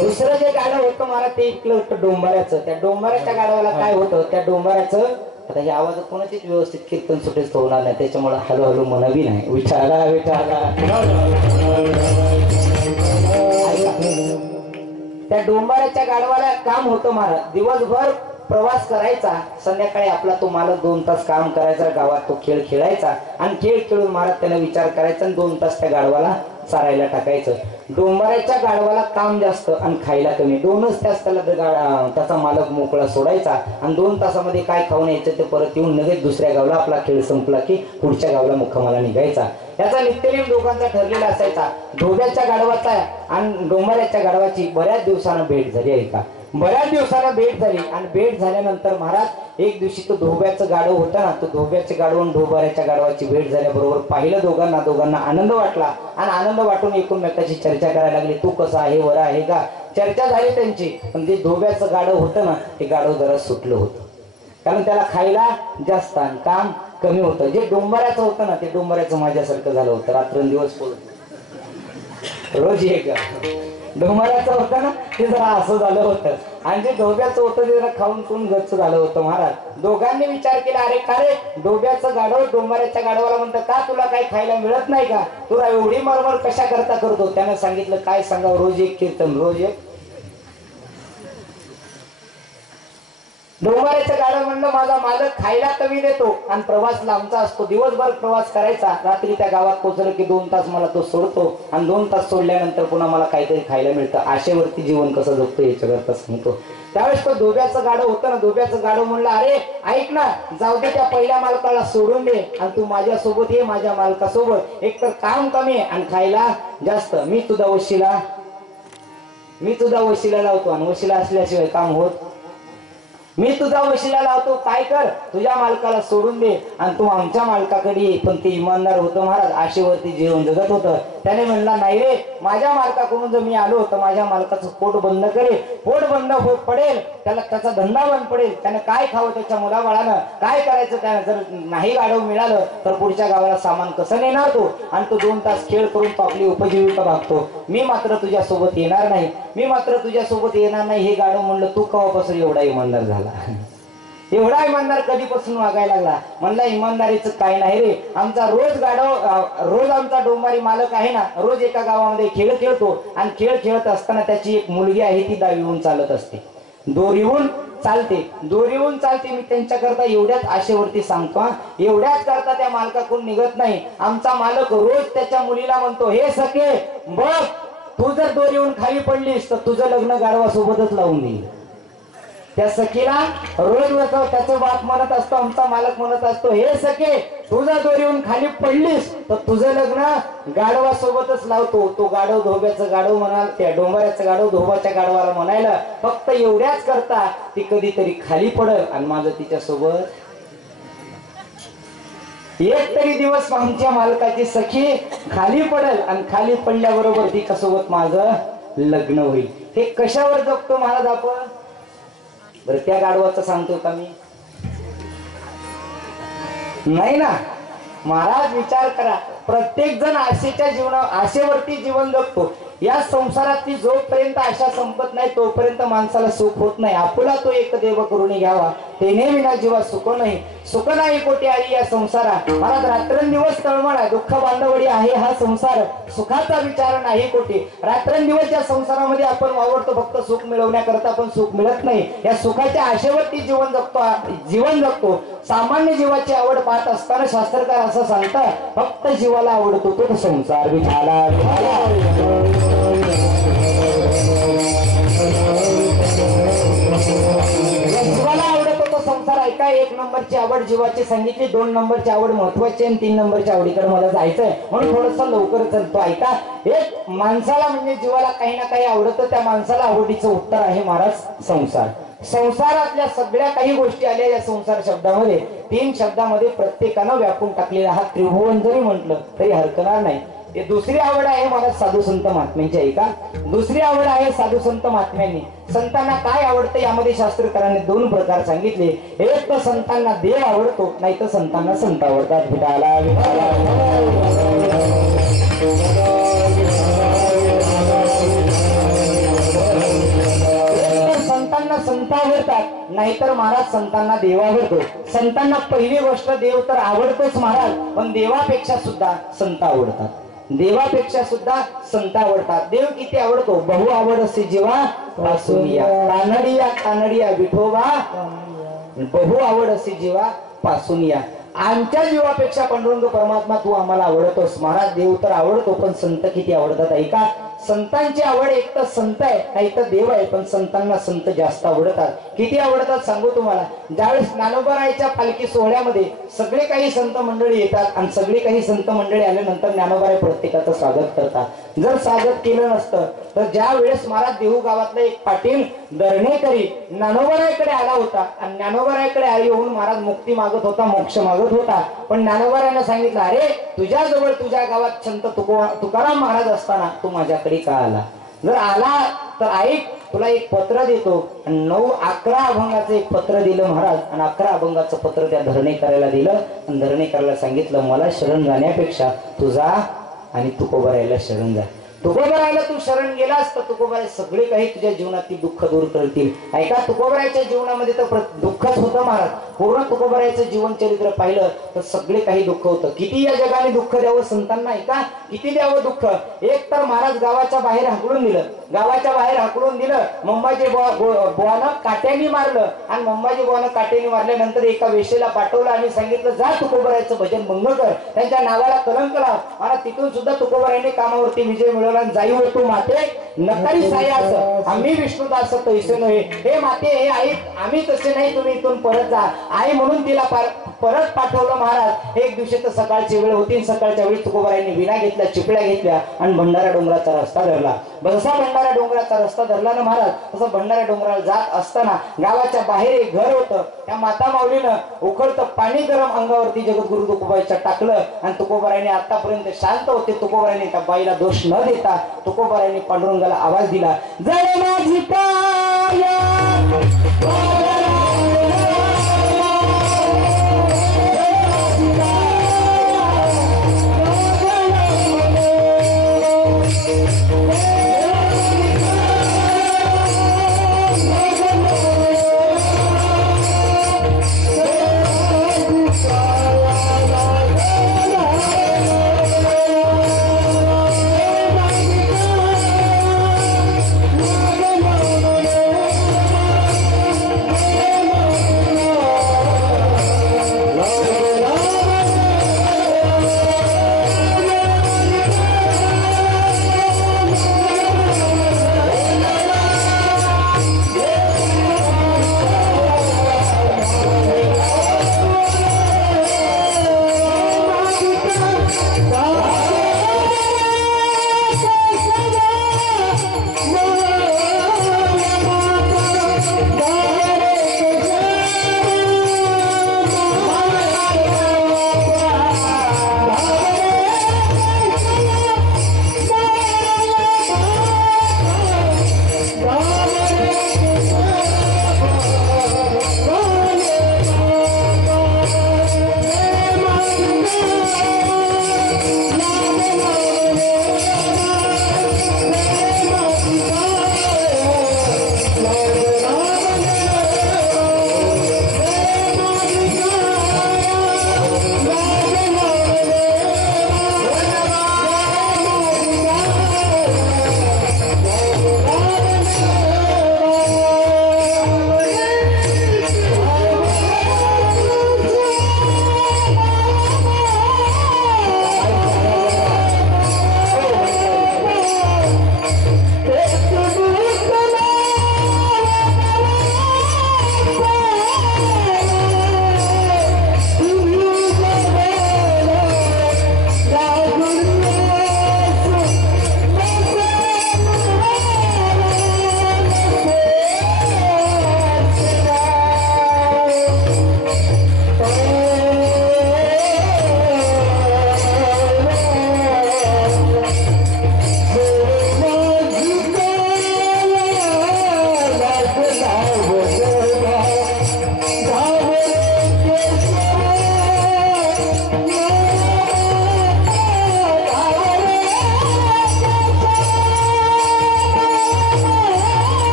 दुसरं जे गाढव होतं मला ते इकलं होतं डोंबाऱ्याचं. त्या डोंबाऱ्याच्या गाढवाला काय होतं, त्या डोंबाऱ्याचं, आता हे आवाज कोणाचीच व्यवस्थित कीर्तन सुटेच होणार नाही, त्याच्यामुळे हळू हळू म्हणावी नाही. विठाला विठाला. त्या डोंबाऱ्याच्या गाढवाला काम होतं महाराज, दिवसभर प्रवास करायचा, संध्याकाळी आपला तो मालक 2 तास काम करायचा, गावात तो खेळ खेळायचा, आणि खेळ खेळून महाराज त्याने विचार करायचा आणि 2 तास त्या गाढवाला चारायला टाकायचं. डोंबाऱ्याच्या गाढवाला काम जास्त आणि खायला कमी. 2च तास त्याला त्याचा मालक मोकळा सोडायचा, आणि 2 तासामध्ये काय खाऊन यायचं ते परत येऊन लगेच दुसऱ्या गावला आपला खेळ संपला की पुढच्या गावला मुक्कामाला निघायचा. याचा नित्यनेम दोघांचा ठरलेला असायचा. धोब्याच्या गाढवाचा आणि डोंबाऱ्याच्या गाढवाची बऱ्याच दिवसानं भेट झाली आहे का. बऱ्याच दिवसाला भेट झाली, आणि भेट झाल्यानंतर महाराज एक दिवशी तो धोब्याचं गाढव होता ना, तो धोब्याचे गाढव आणि डोंबाऱ्याच्या गाढवाची भेट झाल्याबरोबर पाहिलं दोघांना आनंद वाटला, आणि आनंद वाटून एकमेकाची चर्चा करायला लागली. तू कसा आहे, बरं आहे का. चर्चा झाली त्यांची, पण जे धोब्याचं गाढव होतं ना ते गाढव जरा सुटलं होतं, कारण त्याला खायला जास्त आणि काम कमी होतं. जे डोंबाऱ्याचं होतं ना ते डोंबाऱ्याचं माझ्यासारखं झालं होतं. रात्रंदिवस रोज एक. डोंबाऱ्याचं होतं ना ते जरा असं झालं होतं, आणि जे डोब्याचं होतं ते जरा खाऊन पिऊन गच्च झालं होतं. महाराज दोघांनी विचार केला, अरे का रे डोब्याचं गाढव डोंबाऱ्याच्या गाढवाला म्हणतं, का तुला काही खायला मिळत नाही का, तुला एवढी मरमर कशा करता करतो. त्यानं सांगितलं, काय सांगावं, रोज एक कीर्तन, रोज एक. डोंबाऱ्याचं गाढव म्हणलं, माझा मालक खायला कमी देतो आणि प्रवास लांबचा असतो, दिवसभर प्रवास करायचा, रात्री त्या गावात पोहोचलं की 2 तास मला तो सोडतो, आणि 2 तास सोडल्यानंतर पुन्हा मला काहीतरी खायला मिळतं. आशेवरती जीवन कसं जगतो याच्याकरता सांगतो. त्यावेळेस तो धोब्याचं गाढव होतं ना, धोब्याचं गाढव म्हणलं, अरे ऐक ना, जाऊ दे त्या पहिल्या मालकाला सोडून दे, आणि तू माझ्यासोबत ये, माझ्या मालकासोबत. एक तर काम कमी आणि खायला जास्त. मी तुझा वशिला लावतो, आणि वशिला असल्याशिवाय काम होत. मी तुझा वशिला लावतो, काय कर, तुझ्या मालकाला सोडून दे आणि तू आमच्या मालकाकडे ये. पण ते इमानदार होतं महाराज, आशेवरती जीवन जगत होतं. त्याने म्हणला, नाही रे, माझ्या मालकाकडून जर मी आलो तर माझ्या मालकाचं पोट बंद करेल. पोट बंद होत पडेल, त्याला त्याचा धंदा बंद पडेल, त्याने काय खावं त्याच्या मुलाबाळानं, काय करायचं त्यानं. जर नाही गाढव मिळालं तर पुढच्या गावाला सामान कसं नेणार तो, आणि तो 2 तास खेळ करून तो आपली उपजीविका भागतो. मी मात्र तुझ्यासोबत येणार नाही, मी मात्र तुझ्यासोबत येणार नाही. हे गाढव म्हणलं, तू केव्हापासून एवढा इमानदार झाला, एवढा इमानदार कधीपासून वागायला लागला. म्हणला, इमानदारीचं काय नाही रे, आमचा रोज आमचा डोंबारी मालक आहे ना, रोज एका गावामध्ये खेळ खेळतो, आणि खेळ खेळत असताना त्याची एक मुलगी आहे, ती दावीहून चालत असते, दोरीहून चालते. मी त्यांच्याकरता एवढ्याच आशेवरती सांगतो, एवढ्याच करता त्या मालकाकडून निघत नाही. आमचा मालक रोज त्याच्या मुलीला म्हणतो, हे सखे बघ, तू जर दोरीहून खाली पडलीस तर तुझं लग्न गाढवासोबतच लावून देईल. त्या सखीला रोज त्याचं बाप म्हणत असतो, आमचा मालक म्हणत असतो, हे सखे तुझा दोर येऊन खाली पडलीस तर तुझं लग्न गाढवा सोबतच लावतो. तो गाढव धोब्याचं गाढव म्हणाल, त्या डोंबऱ्याचं गाढव धोबाच्या गाढवाला म्हणायला फक्त एवढ्याच करता ती कधीतरी खाली पडल आणि माझं तिच्या सोबत एक तरी दिवस आमच्या मालकाची सखी खाली पडेल आणि खाली पडल्याबरोबर तिच्यासोबत माझं लग्न होईल. हे कशावर जगतो महाराज आपण? बरं त्या गाढवाचं सांगतो का मी? नाही ना महाराज. विचार करा, प्रत्येक जण आशेच्या आशेवरती जीवन जगतो. या संसारातली जोपर्यंत आशा संपत नाही तोपर्यंत माणसाला सुख होत नाही. आपुला तो एक देव करून घ्यावा तेने विना जीवा सुख नाही. सुख नाही कोटी आई या संसारा. महाराज रात्रंदिवस तळमळ आहे, दुःख बांधवडी आहे हा संसार. सुखाचा विचार नाही कोटी. रात्रंदिवस या संसारामध्ये आपण वावरतो फक्त सुख मिळवण्याकरता, पण सुख मिळत नाही. या सुखाच्या आशेवरती जीवन जगतो. सामान्य जीवाची आवड पाहत असताना शास्त्रकार असं सांगतात, फक्त जीवाला आवडतो तो संसार विठाला. जीवाला आवडतो तो संसार. ऐका, एक नंबरची आवड जीवाची सांगितली, 2 नंबरची आवड महत्वाची आणि 3 नंबरच्या आवडीकडे मला जायचंय म्हणून थोडस लवकर चालतो. ऐका, एक माणसाला म्हणजे जीवाला काही ना काही आवडतं, त्या माणसाला आवडीचं उत्तर आहे महाराज संसार. संसारातल्या सगळ्या काही गोष्टी आल्या या संसार शब्दामध्ये. 3 शब्दामध्ये प्रत्येकानं व्यापून टाकलेला हा त्रिभुवन जरी म्हटलं तरी हरकणार नाही. हे दुसरी आवड आहे मला साधू संत महात्म्यांची. ऐका, दुसरी आवड आहे साधू संत महात्म्यांनी. संतांना काय आवडतं यामध्ये शास्त्रकारांनी 2 प्रकार सांगितले. एक तर संतांना देव आवडतो, नाही तर संतांना संत आवडतात. विठाला संतांना संत आवडतात, नाहीतर महाराज संतांना देव आवडतो. संतांना पहिली गोष्ट देव तर आवडतोच महाराज, पण देवापेक्षा सुद्धा संत आवडतात. देवापेक्षा सुद्धा संत आवडतात. देव किती आवडतो? बहु आवड असे जीवा पासूनिया कानडिया कानडिया विठोबा. बहु आवड असे जीवा पासूनिया. आमच्या जीवापेक्षा पांडुरंग परमात्मा तू आम्हाला आवडतोस. महाराज देव तर आवडतो, पण संत किती आवडतात? ऐका, संतांची आवड एक तर संत आहे नाही तर देव आहे, पण संतांना संत जास्त आवडतात. किती आवडतात सांगू तुम्हाला. ज्यावेळेस ज्ञानोबारायच्या पालखी सोहळ्यामध्ये सगळे काही संत मंडळी येतात आणि सगळे काही संत मंडळी आल्यानंतर ज्ञानोबाराय प्रत्येकाचं स्वागत करतात. जर स्वागत केलं नसतं तर ज्या वेळेस महाराज देहू गावातला एक पाटील दर्णेकरी ज्ञानोबारायकडे आला होता आणि ज्ञानोबारायकडे आई येऊन महाराज मुक्ती मागत होता, मोक्ष मागत होता, पण ज्ञानोबारायने सांगितलं, अरे तुझ्याजवळ तुझ्या गावात संत तुकाराम महाराज असताना तू माझ्याकडे का आला? जर आला तर ऐक, तुला एक पत्र देतो. 9-11 अभंगाचं एक पत्र दिलं महाराज आणि 11 अभंगाचं पत्र त्या धरणेकराला दिलं आणि धरणेकराला सांगितलं, मला शरण जाण्यापेक्षा तू जा आणि तुकोबारायला शरण जा. तुकोबारायला तू शरण गेलास तर तुकोबाराय सगळे काही तुझ्या जीवनातील दुःख दूर करतील. ऐका, तुकोबारायच्या जीवनामध्ये तर दुःखच होतं महाराज. पूर्ण तुकोबारायचं जीवन चरित्र पाहिलं तर सगळे काही दुःख होतं. किती या जगाने दुःख द्यावं संतांना? ऐका, किती द्यावं दुःख. एक तर महाराज गावाच्या बाहेर हाकलून दिलं. गावाच्या बाहेर हाकलून दिलं. मंबाजी बुवानं काट्याने मारलं आणि मंबाजी बुवानं काट्याने मारल्यानंतर एका वेशेला पाठवलं आणि सांगितलं, जा तुकोबारायचं भजन भंग कर, त्यांच्या नावाला कलंक लाव. महाराज तिथून सुद्धा तुकोबारायने कामावरती विजय मिळवला. जाई हो तू माते नकारी सायास, आम्ही विष्णुदास तैसे नव्हे. हे माते, हे आई, आम्ही तसे नाही, तुम्ही इथून परत जा. आई म्हणून तिला परत पाठवलं महाराज. एक दिवशी तर सकाळची वेळ होती. सकाळच्या वेळी तुकोबारायने विणा घेतल्या, चिपळ्या घेतल्या आणि भंडारा डोंगराचा रस्ता धरला. जसा भंडारा डोंगराचा रस्ता धरला ना महाराज, तसं भंडारा डोंगराला जात असताना गावाच्या बाहेर एक घर होतं. त्या माता माऊलीनं उकळतं पाणी गरम अंगावरती जगद्गुरु तुकोबाईच्या टाकलं आणि तुकोबारायने आतापर्यंत शांत होते. तुकोबारायने त्या बाईला दोष न देता तुकोबारायने पांडुरंगाला आवाज दिला, जय माझी पाया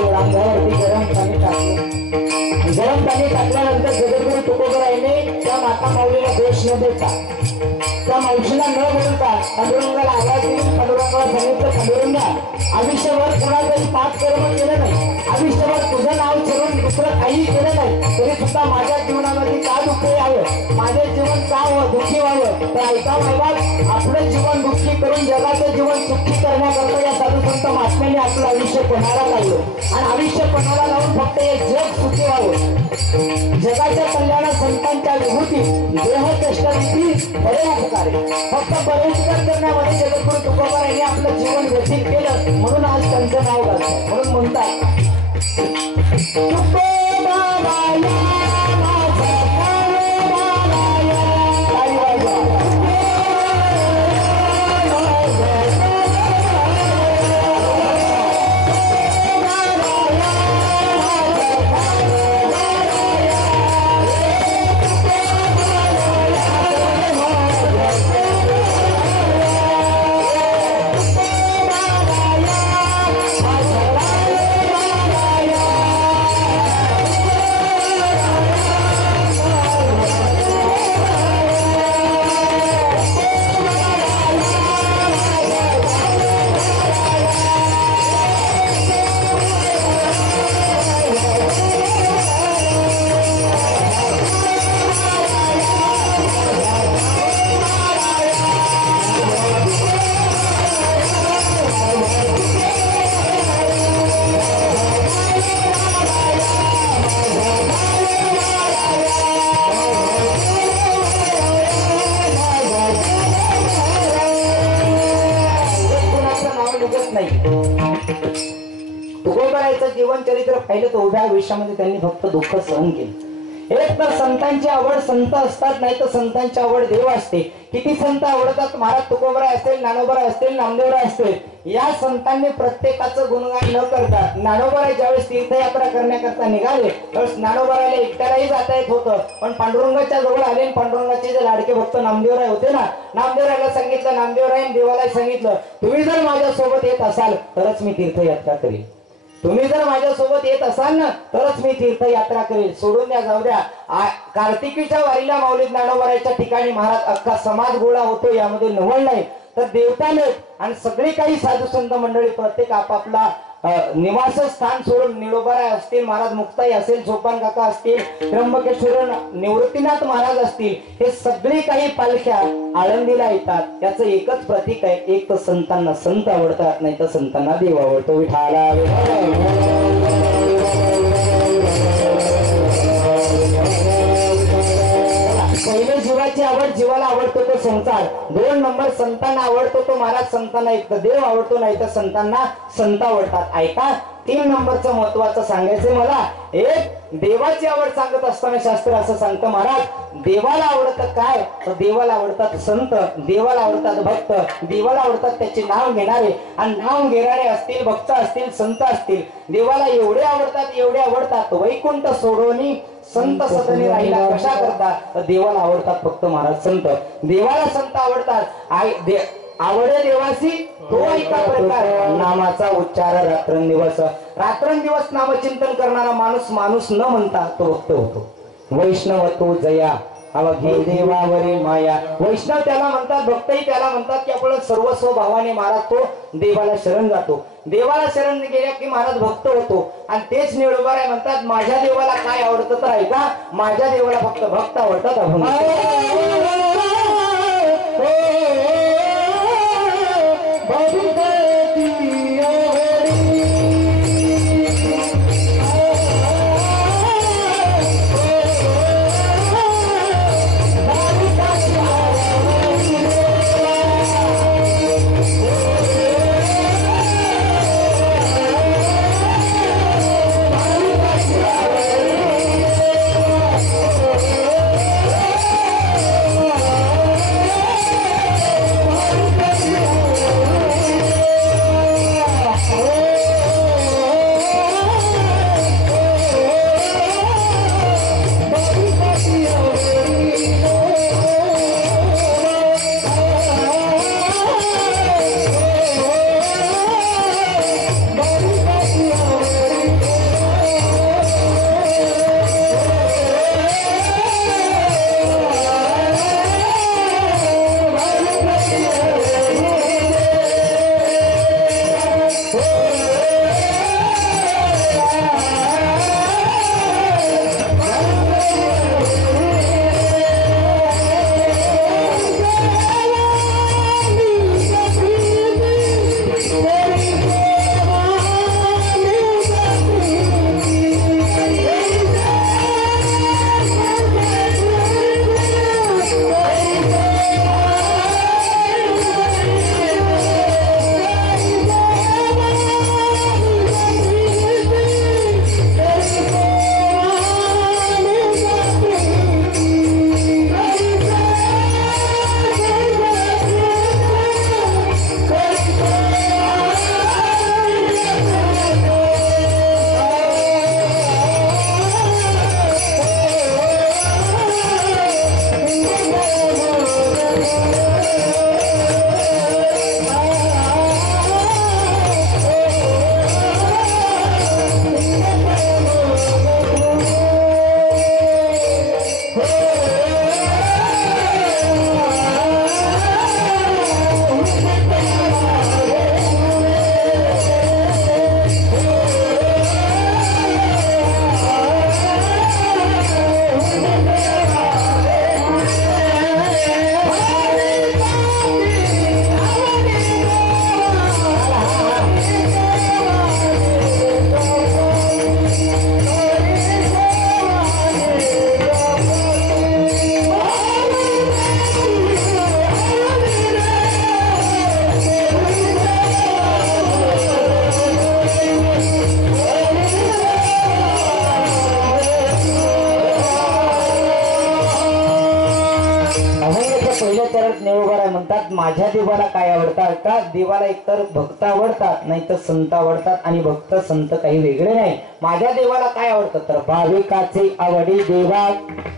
अंगावरती गरम पाणी टाकलं. गरम पाणी टाकल्यानंतर जगद्गुरु तुकोबरायाने त्या माता माऊलीला दोष न देता, त्या मावशीला न बोलता पांडुरंगाला आवाज देऊन पांडुरंगाला सांगितलं, पांडुरंगा आयुष्यभर कोणाचाही पाप कर्म केलं नाही, आयुष्यभर तुझं नाव ठेवून दुसरं काही केलं नाही, तरी सुद्धा माझ्या जीवनामध्ये का दुःख यावं, माझे जीवन का दुःखी व्हावं. तर ऐका बाबा, आपलं जीवन दुःखी करून जगाचं जीवन सुखी करण्याकरता या साधू संत महात्म्याने आपलं आयुष्य पणाला लावलं आणि आयुष्य पणाला लावून फक्त हे जग सुखी व्हावं. जगाच्या कल्याणात संतांच्या विभूती देह कष्टविधी बरे उपकार, फक्त बरे उपकार करण्यामध्ये जगद्गुरु तुकोबारायांनी आपलं जीवन व्यतीत केलं, म्हणून आज त्यांचं नाव घालतात. म्हणून म्हणतात तुकोबारायांचं जीवन चरित्र पाहिलं तर उभ्या आयुष्यामध्ये त्यांनी फक्त दुःख सहन केलं. एक तर संतांची आवड संत असतात, नाही तर संतांची आवड देव असते. किती संत आवडतात, महाराज तुकोबाराय असतील, ज्ञानोबाराय असतील, नामदेवराय असतील, या संतांनी प्रत्येकाचं गुणगान न करता ज्ञानोबाराय ज्यावेळेस तीर्थयात्रा करण्याकरता निघाले त्यावेळेस ज्ञानोबारायला एकट्यालाही जाता येत होतं, पण पांडुरंगाच्या जवळ आले आणि पांडुरंगाचे जे लाडके भक्त नामदेवराय होते ना, नामदेवरायला सांगितलं, नामदेवरायने देवाला सांगितलं, तुम्ही जर माझ्यासोबत येत असाल तरच मी तीर्थयात्रा करेन, तुम्ही जर माझ्यासोबत येत असाल ना तरच मी तीर्थयात्रा करेल. सोडून द्या, जाऊ द्या. कार्तिकीच्या वारीला माऊली ज्ञानोबारायच्या ठिकाणी महाराज अख्खा समाज गोळा होतो, यामध्ये नवल नाही तर देवताने आणि सगळी काही साधू संत मंडळी प्रत्येक आपापला निवासस्थान सोडून, निळोबाराय असतील, महाराज मुक्ताई असेल, सोपान काका असतील, त्र्यंबकेश्वर निवृत्तीनाथ महाराज असतील, हे सगळे काही पालख्या आळंदीला येतात. त्याचं एकच प्रतीक आहे, एक तर संतांना संत आवडतात, नाही तर संतांना देव आवडतो. विठाला पहिले जीवाची आवड, जीवाला आवडतो तो संसार. 2 नंबर संतांना आवडतो तो महाराज, संतांना एक तर देव आवडतो, नाही तर संतांना संत आवडतात. ऐका, 3 नंबरचं महत्वाचं सांगायचं मला. एक, देवाची आवड सांगत असताना शास्त्र असं सांगतं महाराज, देवाला आवडतं काय, तर देवाला आवडतात संत, देवाला आवडतात भक्त, देवाला आवडतात त्याचे नाव घेणारे, आणि नाव घेणारे असतील, भक्त असतील, संत असतील, देवाला एवढे आवडतात, एवढे आवडतात, वैकुंठ सोडवणी संत सदनी राहिला कशा करतात, देवाला आवडतात फक्त महाराज संत. देवाला संत आवडतात. आवडे देवासी तो ऐका प्रकार, नामाचा उच्चार रात्रंदिवस. रात्रंदिवस नामचिंतन करणारा माणूस माणूस न म्हणता तो भक्त होतो. वैष्णव तो जया अवघे देवावरी माया. वैष्णव त्याला म्हणतात, भक्तही त्याला म्हणतात की आपण सर्वस्व भावाने महाराज तो देवाला शरण जातो. देवाला शरण गेल्या की महाराज भक्त होतो. आणि तेच निळोबाराय म्हणतात, माझ्या देवाला काय आवडतं तर ऐका, माझ्या देवाला फक्त भक्त आवडतात. मुळात माझ्या देवाला काय आवडतात का? देवाला एकतर भक्त आवडतात, नाही तर संत आवडतात. आणि भक्त संत काही वेगळे नाही. माझ्या देवाला काय आवडतं तर भाविकाचे आवडी देवा.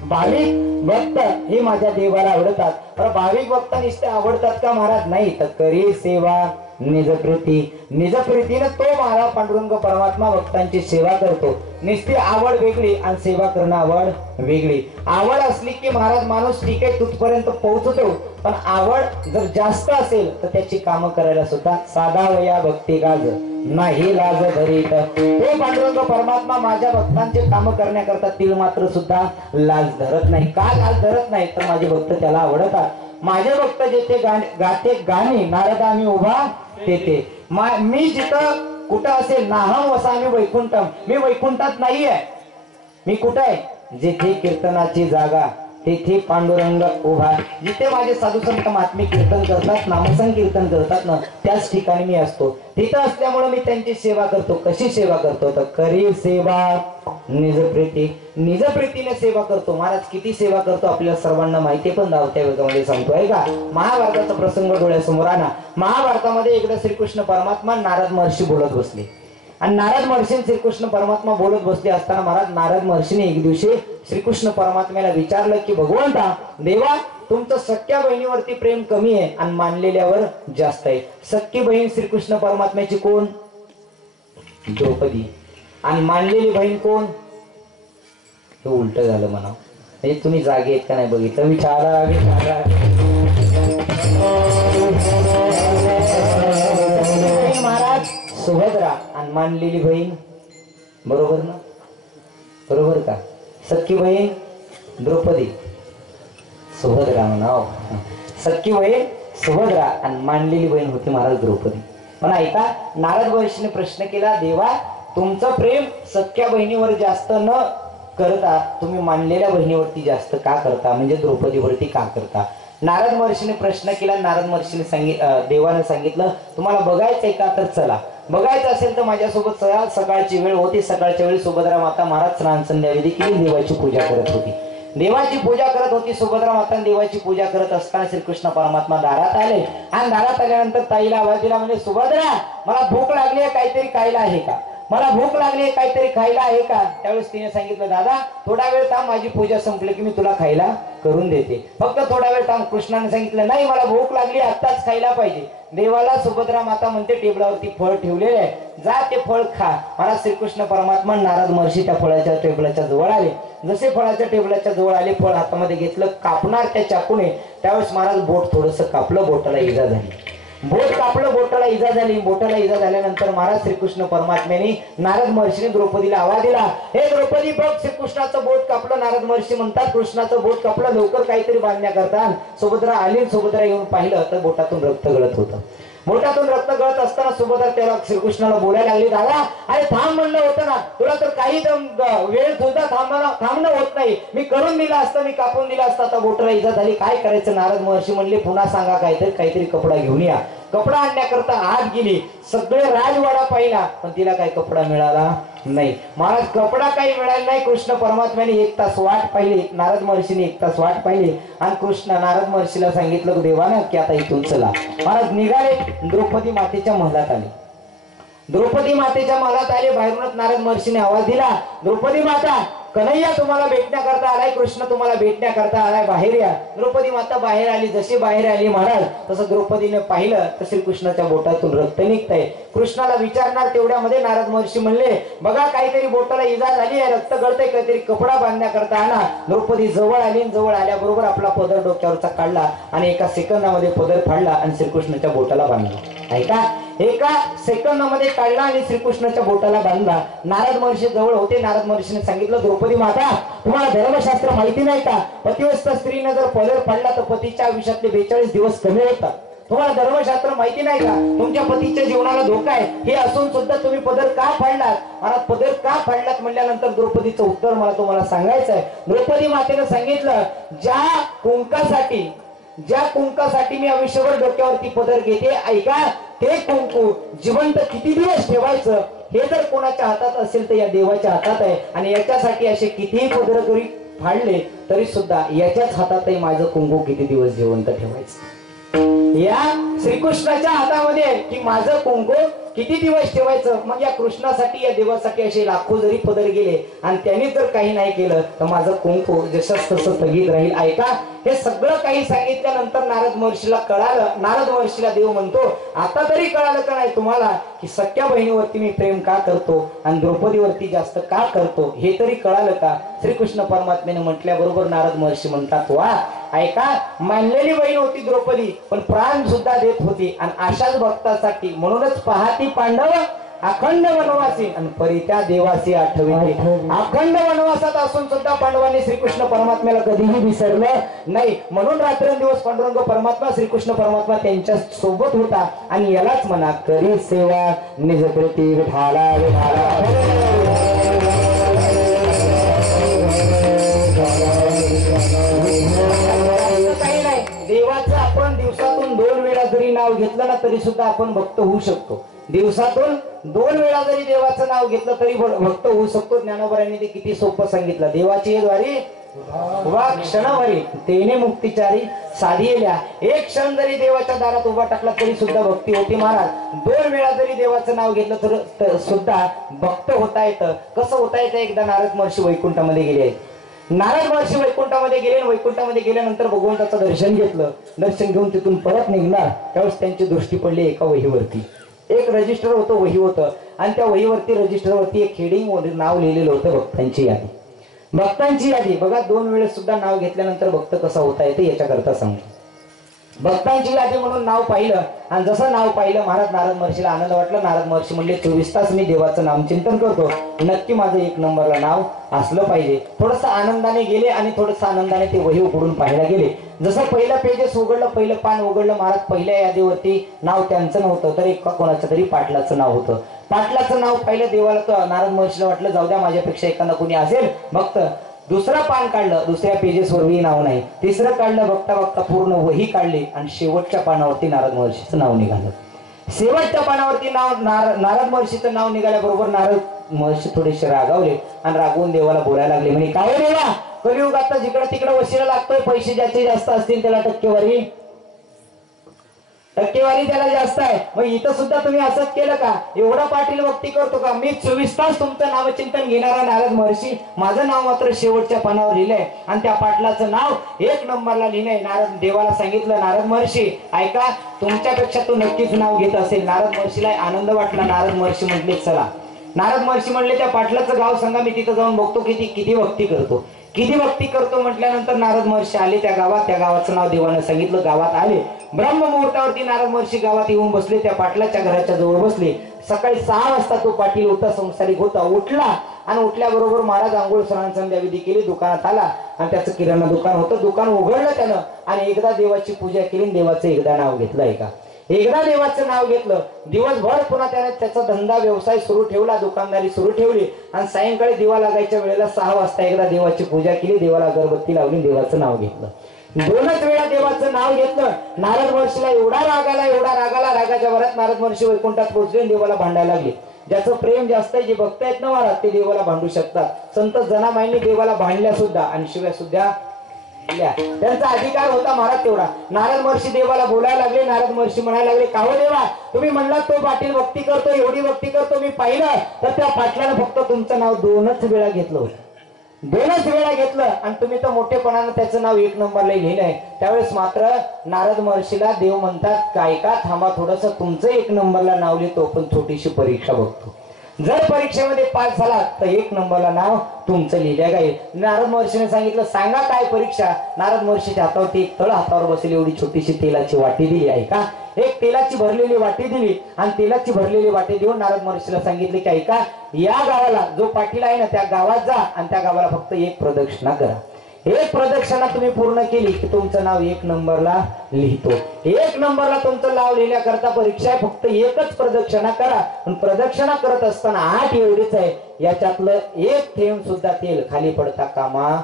भाविक भक्त हे माझ्या देवाला आवडतात. तर भाविक भक्त नुसते आवडतात का महाराज? नाही, तर करी सेवा निजप्रीती. निजप्रीतीने तो महाराज पांडुरंग परमात्मा भक्तांची सेवा करतो. नुसती आवड वेगळी आणि सेवा करणं आवड वेगळी. आवड असली की महाराज माणूस ठीक आहे तिथपर्यंत पोहोचतो, पण आवड जर जास्त असेल तर त्याची कामं करायला सुद्धा साधा वया भक्ती गाज नाही लाज धरीत. तो पांडुरंग परमात्मा माझ्या भक्तांचे कामं करण्याकरता तिल मात्र सुद्धा लाज धरत नाही. का लाज धरत नाही? तर माझे भक्त त्याला आवडतात. माझे भक्त जेथे गाते गाणे नारदा मी उभा तेथे. मी जिथं कुठं असेल नाहम वसामी वैकुंठम. मी वैकुंठात नाहीये. मी कुठं आहे? जिथे कीर्तनाची जागा तेथे पांडुरंग उभा. जिथे माझे साधू संत महात्मे कीर्तन करतात, नामसंकीर्तन करतात ना, त्याच ठिकाणी मी असतो. तिथं असल्यामुळे मी त्यांची सेवा करतो. कशी सेवा करतो तर करी सेवा निजप्रीती. निजप्रीतीने सेवा करतो. महाराज किती सेवा करतो आपल्याला सर्वांना माहिती, पण धावत्या वेगामध्ये सांगतो आहे का? महाभारताचा प्रसंग डोळ्यासमोर आणा. महाभारतामध्ये एकदा श्रीकृष्ण परमात्मा नारद महर्षी बोलत बसले. आणि नारद महर्षी श्रीकृष्ण परमात्मा बोलत बसले असताना महाराज नारद महर्षीने एक दिवशी श्रीकृष्ण परमात्म्याला विचारलं की भगवंता देवा, तुमचं सख्या बहिणीवरती प्रेम कमी आहे आणि मानलेल्यावर जास्त आहे. सख्खी बहीण श्रीकृष्ण परमात्म्याची कोण? द्रौपदी. आणि मानलेली बहीण कोण? हे उलट झालं म्हणा. म्हणजे तुम्ही जागे आहेत का नाही बघितलं. विचारा महाराज सुभद्रा आणि मानलेली बहीण. बरोबर ना? बरोबर का? सख्खी बहीण द्रौपदी, सुभद्रा म्हणाव. सख्खी बहीण सुभद्रा आणि मानलेली बहीण होती महाराज द्रौपदी. पण ऐका, नारद महर्षीने प्रश्न केला, देवा तुमचं प्रेम सख्या बहिणीवर जास्त न करता तुम्ही मानलेल्या बहिणीवरती जास्त का करता? म्हणजे द्रौपदीवरती का करता? नारद महर्षीने प्रश्न केला. नारद महर्षीने देवाने सांगितलं, तुम्हाला बघायचंय का? तर चला. बघायचं असेल तर माझ्यासोबत चला. सकाळची वेळ होती. सकाळच्या वेळी सुभद्रा माता महाराज स्नान संध्याविधी केली, देवाची पूजा करत होती. देवाची पूजा करत होती सुभद्रा माता. देवाची पूजा करत असताना श्रीकृष्ण परमात्मा दारात आले. आणि दारात आल्यानंतर ताईला आवाज दिला, म्हणजे सुभद्रा मला भूक लागली आहे, काहीतरी खायला आहे का? मला भूक लागली आहे, काहीतरी खायला आहे का? त्यावेळेस तिने सांगितलं, दादा थोडा वेळ थांब, माझी पूजा संपली की मी तुला खायला करून देते. फक्त थोडा वेळ थांब. कृष्णाने सांगितलं, नाही मला भूक लागली, आत्ताच खायला पाहिजे. देवाला सुभद्रा माता म्हणते, टेबलावरती फळ ठेवलेले आहे, जा ते फळ खा. महाराज श्रीकृष्ण परमात्मा नारद महर्षी त्या फळाच्या टेबलाच्या जवळ आले. जसे फळाच्या टेबलाच्या जवळ आले, फळ हातामध्ये घेतलं, कापणार त्या चाकूने. त्यावेळेस महाराज बोट थोडस कापलं, बोटाला इजा झाली. बोट कापलं, बोटाला इजा झाली. बोटाला इजा झाल्यानंतर महाराज श्रीकृष्ण परमात्म्याने नारद महर्षीने द्रौपदीला आवाज दिला, हे द्रौपदी बघ, श्रीकृष्णाचं बोट कापलं. नारद महर्षी म्हणतात, कृष्णाचं बोट कापलं, लवकर काहीतरी बांधण्याकरता. सुभद्रा आली. सुभद्रा येऊन पाहिलं तर बोटातून रक्त गळत होतं. बोटातून रक्त गळत असताना सुभद्रा त्याला श्रीकृष्णाला बोलायला लागली, दादा अरे थांब म्हणलं होतं ना तुला, तर काही वेळ सुद्धा थांबणं होत नाही. मी करून दिला असतं, मी कापून दिला असता. आता बोटाला इजा झाली, काय करायचं? नारद महर्षी म्हणले, पुन्हा सांगा काहीतरी कपडा घेऊन या. कपडा आणण्याकरता आत गेली. सगळे राजवाडा पाहिला, पण तिला काही कपडा मिळाला नाही. महाराज कपडा काही मिळाला नाही. कृष्ण परमात्म्याने 1 तास वाट पाहिली. नारद महर्षीने 1 तास वाट पाहिली. आणि कृष्ण नारद महर्षीला सांगितलं, देवानं की आता इथून चला. महाराज निघाले. द्रौपदी मातेच्या महलात आले. द्रौपदी मातेच्या महलात आले. बाहेरूनच नारद महर्षीने आवाज दिला, द्रौपदी माता, कन्हैया तुम्हाला भेटण्याकरता आलाय, कृष्ण तुम्हाला भेटण्याकरता आलाय, बाहेर या. द्रौपदी माता बाहेर आली. जशी बाहेर आली महाराज, तसं द्रौपदीने पाहिलं तर श्रीकृष्णाच्या बोटातून रक्त निघतंय. कृष्णाला विचारणार तेवढ्यामध्ये नारद महर्षी म्हणले, बघा काहीतरी बोटाला इजा झाली आहे, रक्त गळतंय, काहीतरी कपडा बांधण्याकरता आणा. द्रौपदी जवळ आली. जवळ आल्याबरोबर आपला पदर डोक्यावरचा काढला आणि एका सेकंदामध्ये पदर फाडला आणि श्रीकृष्णाच्या बोटाला बांधला. ऐका, एका सेकंदामध्ये काढला आणि श्रीकृष्णाच्या बोटाला बांधला. नारद महर्षी जवळ होते. नारद महर्षीने सांगितलं, द्रौपदी माता तुम्हाला धर्मशास्त्र माहिती नाही का? पतिव्रत स्त्रीने जर पदर फाडला तर पतीच्या आयुष्यातले 42 दिवस कमी होतात. तुम्हाला धर्मशास्त्र माहिती नाही का? तुमच्या पतीच्या जीवनाला धोका आहे हे असून सुद्धा तुम्ही पदर का फाडलात? मला पदर का फाडलात म्हणल्यानंतर द्रौपदीचं उत्तर मला तुम्हाला सांगायचं आहे. द्रौपदी मातेने सांगितलं, ज्या कुंकासाठी मी आयुष्यभर डोक्यावरती पदर घेते, ऐका, ते कुंकू जिवंत किती दिवस ठेवायचं हे जर कोणाच्या हातात असेल तर या देवाच्या हातात आहे. आणि याच्यासाठी असे कितीही पदर जरी फाडले तरी सुद्धा याच्याच हातात आहे माझं कुंकू किती दिवस जिवंत ठेवायचं. या श्रीकृष्णाच्या हातामध्ये आहे की माझं कुंकू किती दिवस ठेवायचं. मग या कृष्णासाठी या देवासाठी असे लाखो जरी पदर गेले आणि त्यांनी जर काही नाही केलं तर माझं कुंकू जसंच तसं स्थगित राहील. ऐका, हे सगळं काही सांगितल्यानंतर नारद महर्षीला कळालं. नारद महर्षीला देव म्हणतो आता तरी कळालं का नाही तुम्हाला की सख्या बहिणीवरती मी प्रेम का करतो आणि द्रौपदीवरती जास्त का करतो, हे तरी कळालं का. श्रीकृष्ण परमात्म्याने म्हटल्याबरोबर नारद महर्षी म्हणतात वा, ऐका, मानलेली बहीण होती द्रौपदी पण प्राण सुद्धा देत होती आणि अशाच भक्तासाठी म्हणूनच पाहती पांडव अखंड वनवासी आणि परित्या देवासी आठवते. अखंड वनवासात असून सुद्धा पांडवांनी श्रीकृष्ण परमात्म्याला कधीही विसरलं नाही. म्हणून रात्रंदिवस पांडुरंग परमात्मा श्रीकृष्ण परमात्मा त्यांच्या सोबत होता. आणि यालाच म्हणा करी सेवा निज कृती विठाला विठाला. काही नाही, देवाचं आपण दिवसातून 2 वेळा जरी नाव घेतलं ना तरी सुद्धा आपण भक्त होऊ शकतो. दिवसातून 2 वेळा जरी देवाचं नाव घेतलं तरी भक्त होऊ शकतो. ज्ञानोबरांनी ते किती सोपं सांगितलं. देवाची द्वारी वा क्षणभरी तेने मुक्तिचारी साधिल्या. एक क्षण जरी देवाच्या दारात उभा टाकला तरी सुद्धा भक्ती होती. महाराज 2 वेळा जरी देवाचं नाव घेतलं तर सुद्धा भक्त होता येतं. कसं होता येतं, एकदा नारद महर्षी वैकुंठामध्ये गेले आहेत. नारद महर्षी वैकुंठामध्ये गेले. वैकुंठामध्ये गेल्यानंतर भगवंताचं दर्शन घेतलं. दर्शन घेऊन तिथून परत निघणार त्यावेळेस त्यांची दृष्टी पडली एका वहीवरती. एक रजिस्टर होतं, वही होतं आणि त्या वहीवरती रजिस्टरवरती एक हेडिंग नाव लिहिलेलं होतं भक्तांची यादी. भक्तांची यादी बघा, 2 वेळेस सुद्धा नाव घेतल्यानंतर भक्त कसा होता येते याच्याकरता सांगतो. भक्तांची यादी म्हणून नाव पाहिलं आणि जसं नाव पाहिलं महाराज नारद महर्षीला आनंद वाटला. नारद महर्षी म्हणले 24 तास मी देवाचं नामचिंतन करतो, नक्की माझं 1 नंबरला नाव असलं पाहिजे. थोडंसं आनंदाने गेले आणि थोडंसं आनंदाने ते वही उघडून पाहायला गेले. जसं पहिलं पेजेस उघडलं, पहिलं पान उघडलं, महाराज पहिल्या यादीवरती नाव त्यांचं नव्हतं तर एका कोणाचं तरी पाटलाचं नाव होतं. पाटलाचं नाव पाहिलं देवाला, तर नारद महर्षीला वाटलं जाऊ द्या माझ्यापेक्षा एखादा कोणी असेल भक्त. दुसरं पान काढलं, दुसऱ्या पेजेसवरही नाव नाही. तिसरं काढलं, बघता बघता पूर्ण वही काढली आणि शेवटच्या पानावरती नारद महर्षीचं नाव निघालं. शेवटच्या पानावरती नारद महर्षीचं नाव निघाल्याबरोबर नारद महर्षी थोडेसे रागावले आणि रागवून देवाला बोलायला लागले. म्हणे काय देवा, कलियुग आता जिकडे तिकडे वशिला लागतोय, पैसे ज्याचे जास्त असतील त्याला टक्केवारी त्याला जास्त आहे. मग इथं सुद्धा तुम्ही असंच केलं का? एवढा पाटील भक्ती करतो का? मी 24 तास तुमचं नामचिंतन घेणारा नारद महर्षी, माझं नाव मात्र शेवटच्या पानावर लिहिलंय आणि त्या पाटलाचं नाव 1 नंबरला लिहिलंय. नारद देवाला सांगितलं, नारद महर्षी ऐका, तुमच्यापेक्षा तो नक्कीच नाव घेत असेल. नारद महर्षीला आनंद वाटला. नारद महर्षी म्हटले चला. नारद महर्षी म्हणले त्या पाटलाचं गाव सांगा, मी तिथं जाऊन बघतो किती भक्ती करतो. किती भक्ती करतो म्हटल्यानंतर नारद महर्षी आले त्या गावात. त्या गावाचं नाव देवानं सांगितलं. गावात आले. ब्रह्म मुहूर्तावरती नारद महर्षी गावात येऊन बसले. त्या पाटलाच्या घराच्या जवळ बसले. सकाळी 6 वाजता तो पाटील होता, संसारिक होता. उठला आणि उठल्याबरोबर महाराज आंघोळ स्नान संध्याविधी केली. दुकानात आला आणि त्याचं किराणा दुकान होतं. दुकान उघडलं त्यानं आणि एकदा देवाची पूजा केली. देवाचं एकदा नाव घेतलं. ऐका, एकदा देवाचं नाव घेतलं. दिवसभर पुन्हा त्याने त्याचा धंदा व्यवसाय सुरू ठेवला, दुकानदारी सुरू ठेवली आणि सायंकाळी दिवा लागायच्या वेळेला 6 वाजता एकदा देवाची पूजा केली, देवाला अगरबत्ती लावली, देवाचं नाव घेतलं. 2च वेळा देवाचं नाव घेतलं. नारद महर्षीला एवढा राग आला. रागाच्या भरात नारद महर्षी वैकुंठात पोहोचले. देवाला भांडायला लागले. ज्याचं प्रेम जास्त आहे, जे भक्त आहेत ना महाराज, ते देवाला भांडू शकतात. संत जनाबाईंनी देवाला भांडल्या सुद्धा आणि शिव्या सुद्धा, त्यांचा अधिकार होता महाराज तेवढा. नारद महर्षी देवाला बोलायला लागले. नारद महर्षी म्हणायला लागले, का हो देवा, तुम्ही म्हणलात तो पाटील भक्ती करतो, एवढी भक्ती करतो, मी पाहिलं तर त्या पाटलानं फक्त तुमचं नाव 2च वेळा घेतलं होतं. 2च वेळा घेतलं आणि तुम्ही तर मोठेपणानं त्याचं नाव 1 नंबरला लिहिलंय. त्यावेळेस मात्र नारद महर्षीला देव म्हणतात, काय का थांबा थोडस, तुमचं 1 नंबरला नाव लिहितो पण छोटीशी परीक्षा बघतो. जर परीक्षेमध्ये पास झाला तर 1 नंबरला नाव तुमचं लिहिल्या जाईल. नारद महर्षीने सांगितलं, सांगा काय परीक्षा. नारद महर्षीच्या हातावरती एक तळ हातावर बसली एवढी छोटीशी तेलाची वाटी दिली. ऐका, एक तेलाची भरलेली वाटी दिली आणि तेलाची भरलेली वाटी देऊन नारद महर्षीला सांगितले की ऐका, या गावाला जो पाटील आहे ना त्या गावात जा आणि त्या गावाला फक्त 1 प्रदक्षिणा करा. 1 प्रदक्षिणा तुम्ही पूर्ण केली की तुमचं नाव 1 नंबरला लिहितो. 1 नंबरला तुमचं नाव लिहिल्याकरता परीक्षा आहे. फक्त 1च प्रदक्षिणा करा. पण प्रदक्षिणा करत असताना 8 एवढीच आहे, याच्यातलं 1 थेंब सुद्धा तेल खाली पडता कामा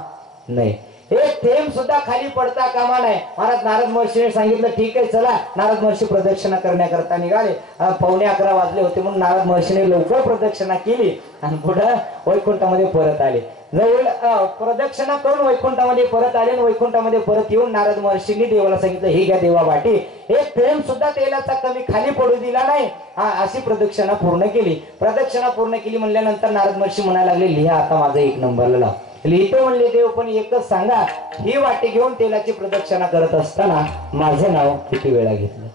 नये. एक थेंब सुद्धा खाली पडता कामा नाही. महाराज नारद महर्षीने सांगितलं ठीक आहे चला. नारद महर्षी प्रदक्षिणा करण्याकरता निघाले. 11:15 वाजले होते म्हणून नारद महर्षीने लवकर प्रदक्षिणा केली आणि पुढे वैकुंठामध्ये परत आले. जवळ प्रदक्षिणा करून वैकुंठामध्ये परत आले. वैकुंठामध्ये परत येऊन नारद महर्षींनी देवाला सांगितलं ही घ्या देवा वाटी. एक थेंब सुद्धा तेलाचा कमी खाली पडू दिला नाही. अशी प्रदक्षिणा पूर्ण केली. प्रदक्षिणा पूर्ण केली म्हणल्यानंतर नारद महर्षी म्हणायला लागले लिहा आता माझं 1 नंबरला लाव. लिहितो म्हणले देव पण एकच सांगा ही वाटी घेऊन तेलाची प्रदक्षिणा करत असताना माझं नाव किती वेळा घेतलं.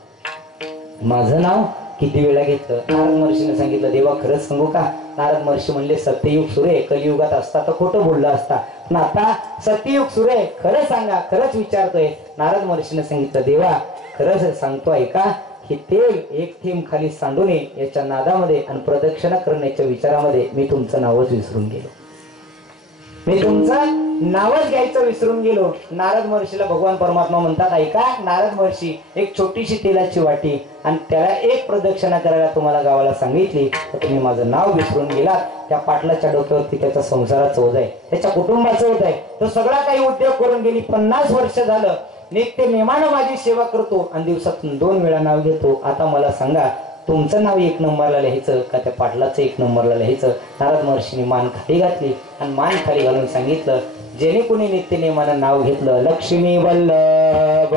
माझं नाव किती वेळा घेतलं. नारद महर्षीने सांगितलं देवा खरंच सांगू का. नारद महर्षी म्हणले सत्ययुग सुरू आहे. कलियुगात असता तर खोटं बोललं असता पण आता सत्ययुग सुरू आहे. खरं सांगा खरंच विचारतोय. नारद महर्षीने सांगितलं देवा खरंच सांगतोय का की तेल एक थेंब खाली सांडू नये याच्या नादामध्ये आणि प्रदक्षिणा करण्याच्या विचारामध्ये मी तुमचं नावच विसरून गेलो. मी तुमचं नावच घ्यायचं विसरून गेलो. नारद महर्षीला भगवान परमात्मा म्हणतात ऐका नारद महर्षी एक छोटीशी तेलाची वाटी आणि त्याला एक प्रदक्षिणा करायला तुम्हाला गावाला सांगितली तर तुम्ही माझं नाव विसरून गेलात. त्या पाटलाच्या डोक्यावरती त्याचा संसाराचं ओझ आहे. त्याच्या कुटुंबाचं ओझ आहे. तो सगळा काही उद्योग करून गेली. 50 वर्ष झालं नित्य नेमानं माझी सेवा करतो आणि दिवसातून 2 वेळा नाव घेतो. आता मला सांगा तुमचं नाव 1 नंबरला लिहायचं का त्या पाटलाचं 1 नंबरला लिहायचं. नारद महर्षीने मान खाली घातली आणि मान खाली घालून सांगितलं जेणे कोणी नित्य नेमानं नाव घेतलं लक्ष्मी वल्लभ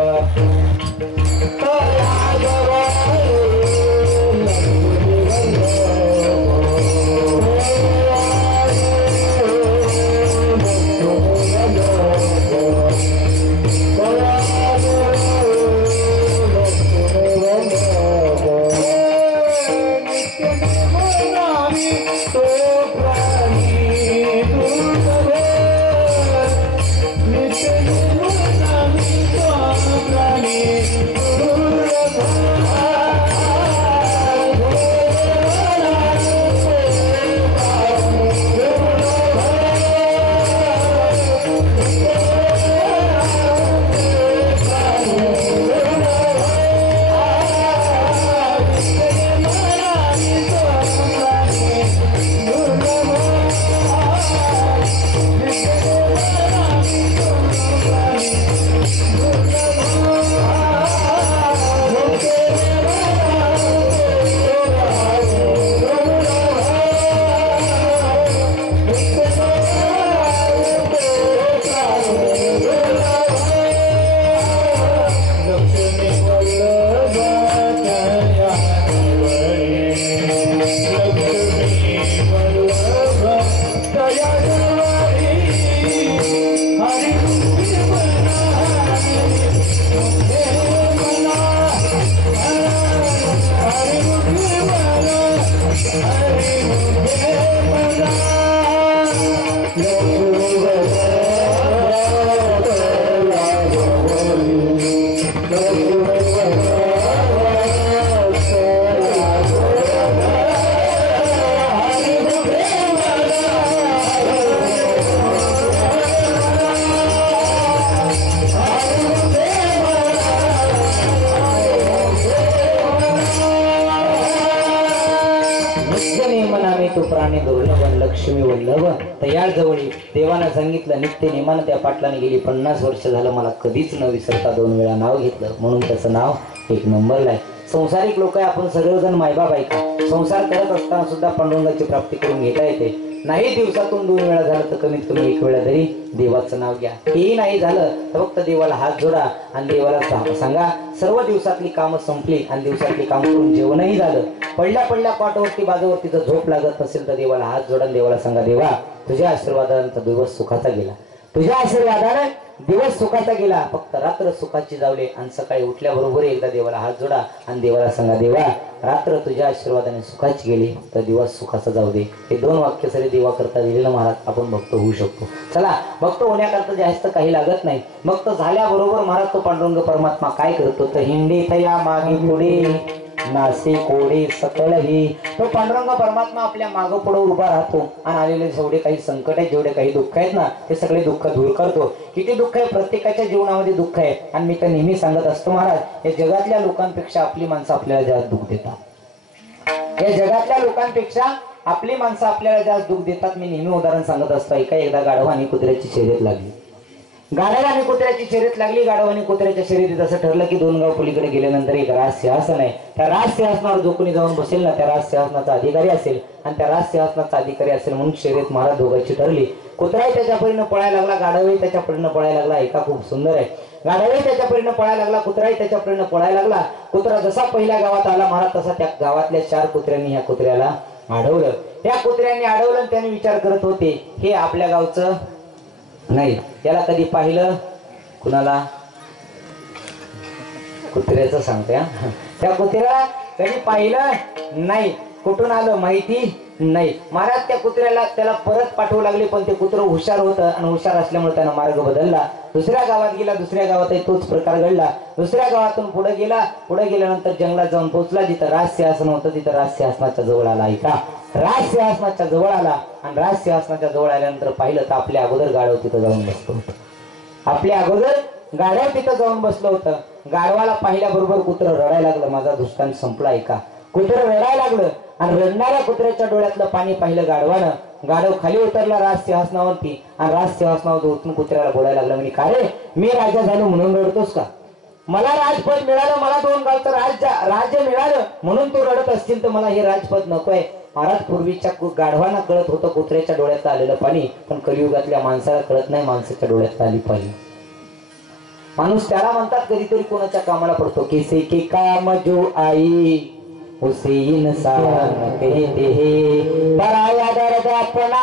तो प्राणी दुर्लभ लक्ष्मी वल्लभ तयार जवळी. देवानं सांगितलं नित्य नेमानं त्या पाटलाने गेली 50 वर्ष झालं मला कधीच न विसरता 2 वेळा नाव घेतलं म्हणून त्याचं नाव 1 नंबरला आहे. संसारिक लोक आहे आपण सर्वजण मायबाप आहे का. संसार करत असताना सुद्धा पांडुरंगाची प्राप्ती करून घेता येते. नाही दिवसातून 2 वेळा झालं तर कमीत कमी 1 वेळा तरी देवाचं नाव घ्या. हेही नाही झालं तर फक्त देवाला हात जोडा आणि देवाला सांगा सर्व दिवसातली कामं संपली आणि दिवसातली काम करून जेवणही झालं. पडल्या पाठवरती बाजूवरती जर झोप लागत नसेल तर देवाला हात जोडा. देवाला सांगा देवा तुझ्या आशीर्वादाने दिवस सुखाचा गेला. तुझ्या आशीर्वादाने दिवस सुखाचा गेला. फक्त रात्र सुखाची जावले आणि सकाळी उठल्याबरोबर एकदा देवाला हात जोडा आणि देवाला सांगा देवा रात्र तुझ्या आशीर्वादाने सुखाची गेली तर दिवस सुखाचा जाऊ दे. हे 2 वाक्य सरी देवा करता दिलेलं महाराज आपण भक्त होऊ शकतो. चला भक्त होण्याकरता जास्त काही लागत नाही. भक्त झाल्याबरोबर महाराज तो पांडुरंग परमात्मा काय करतो तर हिंडी थया मागे पुढे नासे कोडे सकळही. तो पांडुरंग परमात्मा आपल्या मागं पुढे उभा राहतो आणि आलेले जेवढे काही संकट आहेत जेवढे काही दुःख आहेत ना ते सगळे दुःख दूर करतो. किती दुःख आहे प्रत्येकाच्या जीवनामध्ये दुःख आहे. आणि मी तर नेहमी सांगत असतो महाराज या जगातल्या लोकांपेक्षा आपली माणसं आपल्याला जास्त दुःख देतात. या जगातल्या लोकांपेक्षा आपली माणसं आपल्याला जास्त दुःख देतात. मी नेहमी उदाहरण सांगत असतो. एकदा गाढव आणि कुत्र्याची शर्यत लागली. गाढव आणि कुत्र्याची शर्यत लागली. गाढव आणि कुत्र्याच्या शर्यतीत असं ठरलं की 2 गाव पलीकडे गेल्यानंतर एक राजसिंहासन आहे. त्या राजसिंहासनावर जो कोणी जाऊन बसेल ना त्या राजसिंहासनाचा अधिकारी असेल आणि त्या राजसिंहासनाचा अधिकारी असेल म्हणून शर्यत महाराज दोघांची ठरली. कुत्राही त्याच्या परीनं पळायला लागला, गाढवही त्याच्या परीनं पळायला लागला. ऐका खूप सुंदर आहे. गाढवही त्याच्या परीनं पळायला लागला, कुत्राही त्याच्या परीनं पळायला लागला. कुत्रा जसा पहिल्या गावात आला महाराज तसा त्या गावातल्या 4 कुत्र्यांनी ह्या कुत्र्याला अडवलं. त्या कुत्र्यांनी अडवलं आणि त्याने विचार करत होते हे आपल्या गावचं नाही. याला कधी पाहिलं कुणाला? कुत्र्याचं सांगते. त्या कुत्र्याला कधी पाहिलं नाही. कुठून आलं माहिती नाही. महाराज त्या कुत्र्याला त्याला परत पाठवू लागले पण ते कुत्र हुशार होतं आणि हुशार असल्यामुळे त्यानं मार्ग बदलला. दुसऱ्या गावात गेला, दुसऱ्या गावातही तोच प्रकार घडला. दुसऱ्या गावातून पुढे गेला, पुढे गेल्यानंतर जंगलात जाऊन पोहोचला. जिथं राजसिंहासन होतं तिथं राजसिंहासनाच्या जवळ आला. ऐका, राजसिंहासनाच्या जवळ आला आणि राजसिंहासनाच्या जवळ आल्यानंतर पाहिलं तर आपल्या अगोदर गाढव तिथं जाऊन बसलो होतं. आपल्या अगोदर गाढव तिथं जाऊन बसलं होतं. गाढवाला पाहिल्याबरोबर कुत्र रडायला लागलं. माझा दृष्टांत संपला. ऐका, कुत्र रडायला लागलं आणि रडणाऱ्या कुत्र्याच्या डोळ्यातलं पाणी पाहिलं गाढवानं. गाढव खाली उतरला राजसिंहासनावरती आणि राजसिंहासनावर उतरून कुत्र्याला बोलायला लागलं म्हणे, का रे मी राजा झालो म्हणून रडतोस का? मला राजपद मिळालं, मला 2 गावचं राज्य मिळालं म्हणून तू रडत असतील तर मला हे राजपद नकोय. महाराज पूर्वीच्या गाढवांना कळत होतं कुत्र्याच्या डोळ्यात आलेलं पाणी, पण कलियुगातल्या माणसाला कळत नाही माणसाच्या डोळ्यात आली पाणी. माणूस त्याला म्हणतात कधीतरी कोणाच्या कामाला पडतो. किसी के काम जो आई उसे इंसान कहते हैं, पराया दर्द अपनाए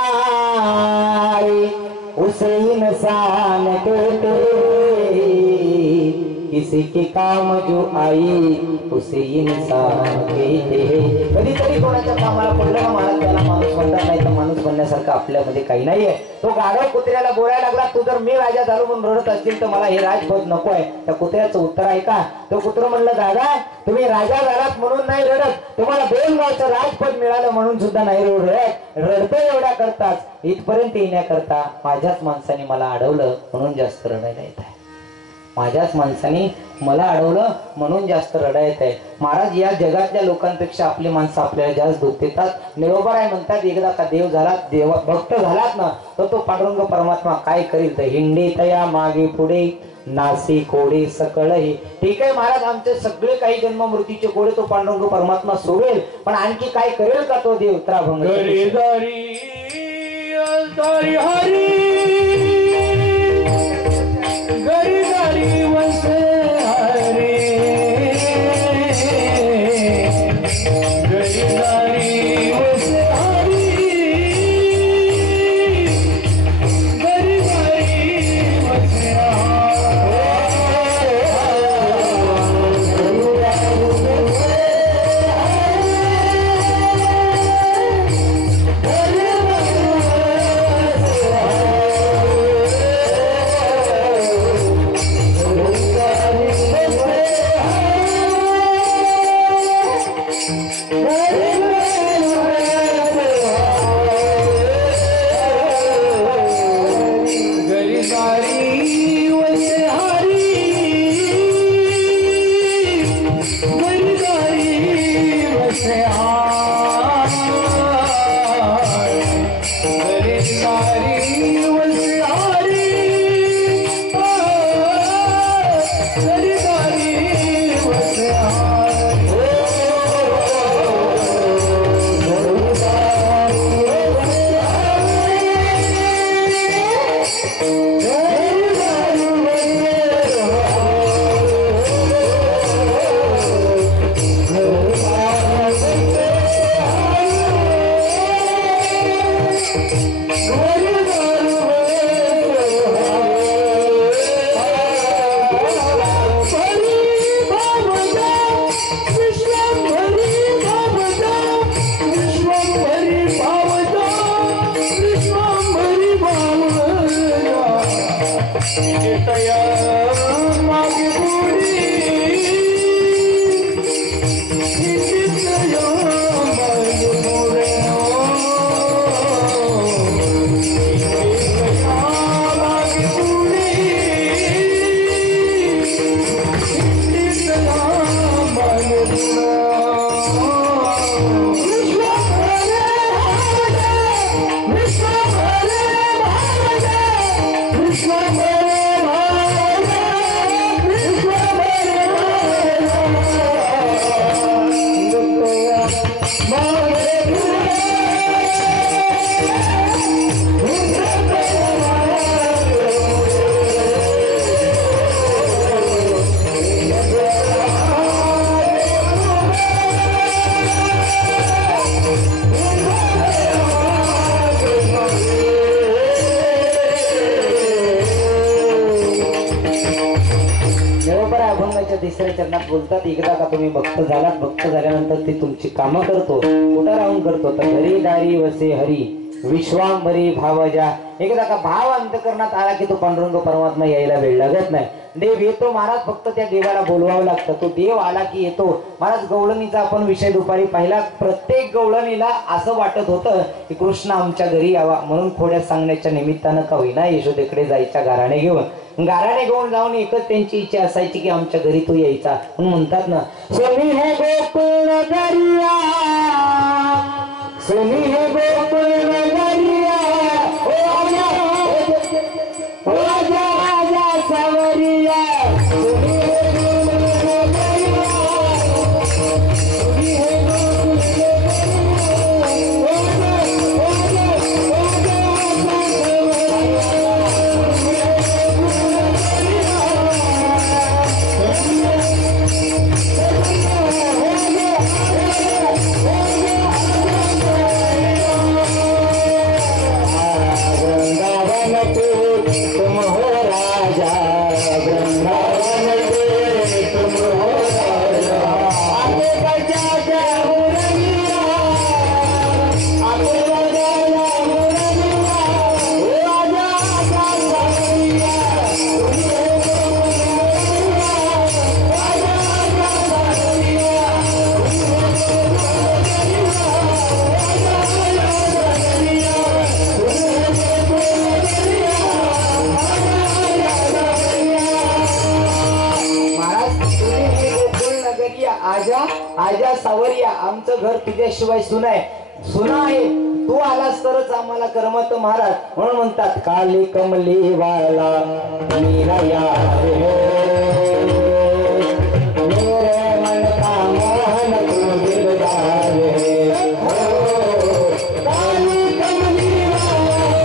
उसे इंसान कहते हैं, किसी के काम जो आई उसे इंसान कहते हैं. कधीतरी कोणाच्या कामाला पडलं ना महाराज त्याला माणूस म्हणतात, नाही तर माणूस बनण्यासारखं आपल्यामध्ये काही नाहीये. तो गाढव कुत्र्याला बोलायला लागला, तू जर मी राजा झालो म्हणून रडत असतील तर मला हे राजपद नको आहे. त्या कुत्र्याचं उत्तर ऐका. तो कुत्र म्हणलं, दादा तुम्ही राजा झालात म्हणून नाही रडत, तुम्हाला 2 गावचं राजपद मिळालं म्हणून सुद्धा नाही रडत. रडतं एवढ्या करताच इथपर्यंत येण्याकरता माझ्याच माणसाने मला अडवलं म्हणून जास्त रडायला येत आहे. माझ्याच माणसाने मला अडवलं म्हणून जास्त रडायला येत आहे. महाराज या जगातल्या लोकांपेक्षा आपली माणसं आपल्याला जास्त दुःख देतात. निरोबराय म्हणतात, एकदा का देव झालात, देव भक्त झालात ना तर तो पांडुरंग परमात्मा काय करील तर हिंडे तया मागे पुढे नासी कोडे सकळही. ठीक आहे महाराज, आमचे सगळे काही जन्म मृत्यूचे कोडे तो पांडुरंग परमात्मा सोडेल, पण आणखी काय करेल का तो देव? त्राभंग तिसऱ्या चरणात बोलतात, एकदा का तुम्ही भक्त झालात, भक्त झाल्यानंतर ती तुमची कामं करतो. कुठं राहून करतो तर घरी दारी वसे हरी विश्वांबरी भावजा. एकदा का भाव अंतकरणात आला की तो पांडुरंग परमात्मा यायला वेळ लागत नाही. देव येतो महाराज, फक्त त्या देवाला बोलवावं लागतं. तो देव आला की येतो महाराज. गवळणीचा आपण विषय दुपारी पाहिला. प्रत्येक गवळणीला असं वाटत होतं की कृष्ण आमच्या घरी यावा, म्हणून खोड्या सांगण्याच्या निमित्तानं का होईना यशोदेकडे जायच्या गाराणे घेऊन. गाराणे घेऊन जाऊन एकच त्यांची इच्छा असायची की आमच्या घरी तो यायचा. म्हणून म्हणतात ना, सोनी हे गोकुळ नगरिया, सोनी हे गोकुळ नगरिया, ओ राजा राजा सावरिया, सोनी हे गोकुळ नगरिया, सोनी हे गोकुळ आजा सावरिया, आमचं घर तुझ्याशिवाय सुना आहे, सुना आहे. तू आलास तरच आम्हाला करमत महाराज. म्हणून म्हणतात काली कमली वाला मीरा यार हो, मेरे मन का मोहन तू दिलदार है. काली कमली वाला मेरा यार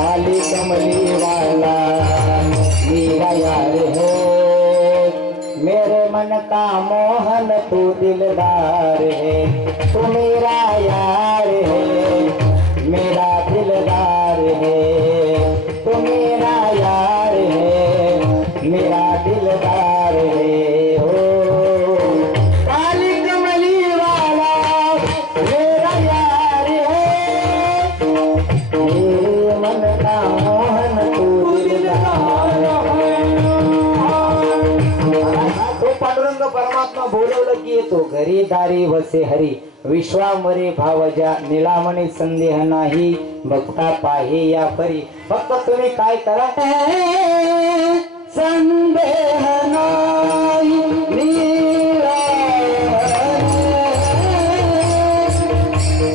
है, काली कमली वाला मेरा यार है. मन का मोहन तू दिलदार है, तू मेरा यार है, मेरा दिलदार है, तू मेरा यार है, मेरा दिलदार है. हो काली कमली वाला मेरा यार है, मेरे मन का मोहन तू दिलदार है. पांडुरंग परमात्मा बोलवलं की येतो. घरी दारी वसे हरी विश्वामरे भावजा, निलामणी संदेह नाही, भक्ता पाहे या परी. फक्त तुम्ही काय करा, संदेह नाही नीला,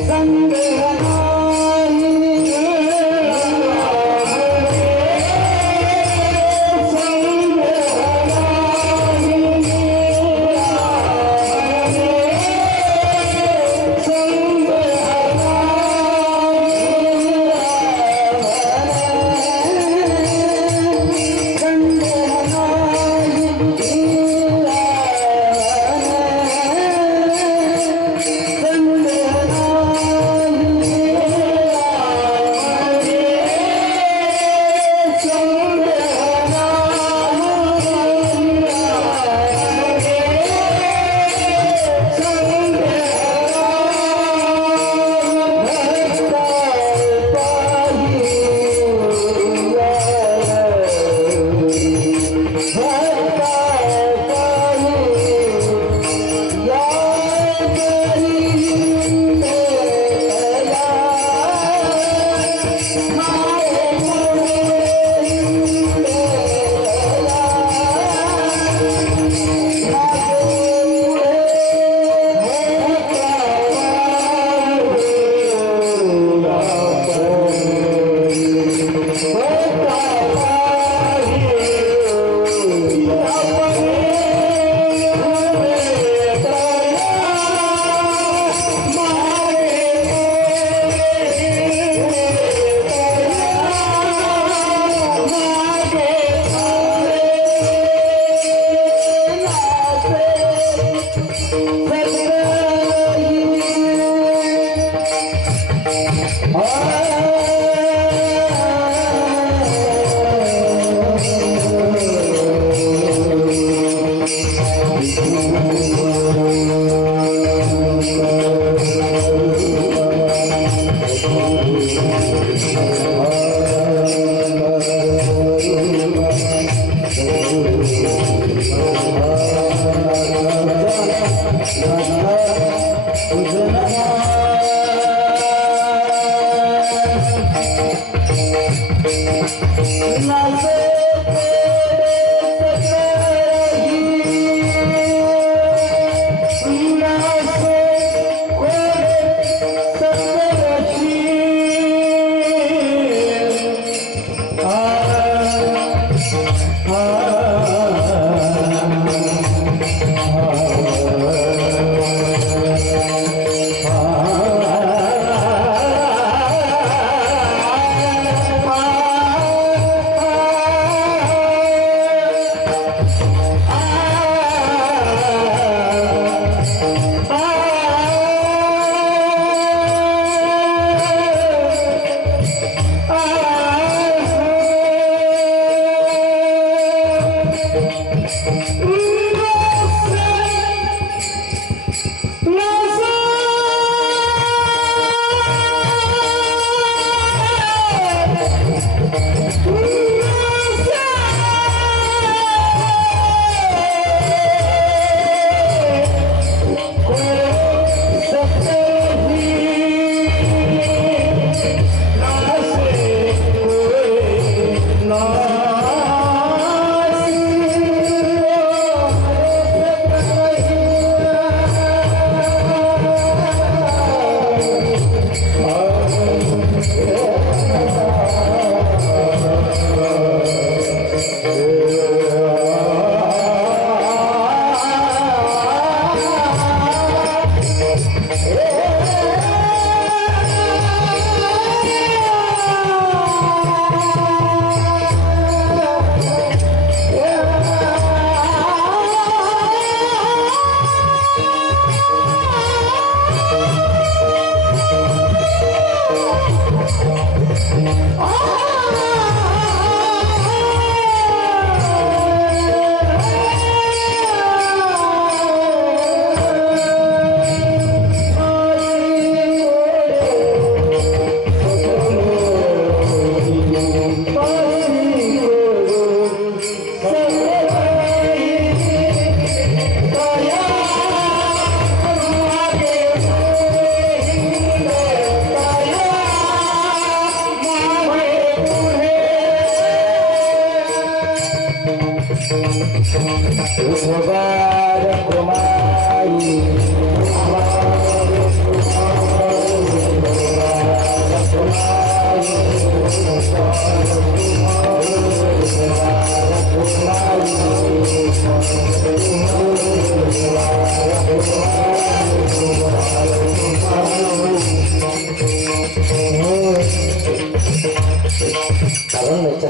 संदेह नाही नीला, संदेह नाही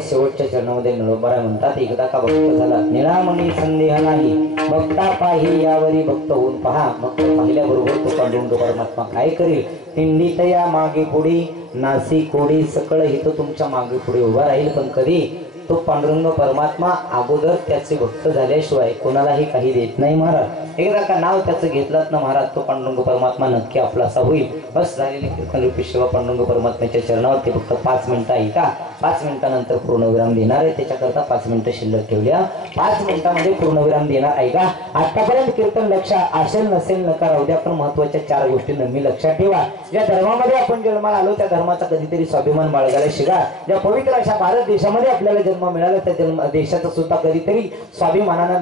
शेवटच्या चरणामध्ये नळोबारा म्हणतात, एकदा का भक्त झाला निरामणी संदेह नाही, भक्ता पाही यावरी भक्त होऊन पहा. भक्त पाहिल्याबरोबर तो पांडुरंग परमात्मा काय करेल, तिंडीत या मागे पुढे नासी कोडी सकळ हित तुमच्या मागे पुढे उभा राहील. पण कधी तो पांडुरंग परमात्मा अगोदर त्याचे भक्त झाल्याशिवाय कोणालाही काही देत नाही महाराज. एकदा का नाव त्याचं घेतलं ना महाराज, तो पांडुरंग परमात्मा नक्की आपलासा होईल. बस झालेली कीर्तन रूपी सेवा पांडुरंग परमात्म्याच्या चरणावरती फक्त 5 मिनिटं आहे का, 5 मिनिटानंतर पूर्णविराम देणार आहे. त्याच्याकरता 5 मिनिटं शिल्लक ठेवल्या, 5 मिनिटांमध्ये पूर्णविराम देणार आहे का. आतापर्यंत कीर्तन लक्षात असेल नसेल नका राहू द्या, पण महत्वाच्या 4 गोष्टी नेहमी लक्षात ठेवा. ज्या धर्मामध्ये आपण जन्माला आलो त्या धर्माचा कधीतरी स्वाभिमान बाळगायला शिका. ज्या पवित्र अशा भारत देशामध्ये आपल्याला जन्म मिळाला त्या जन्म देशाचं सुद्धा कधीतरी स्वाभिमानानं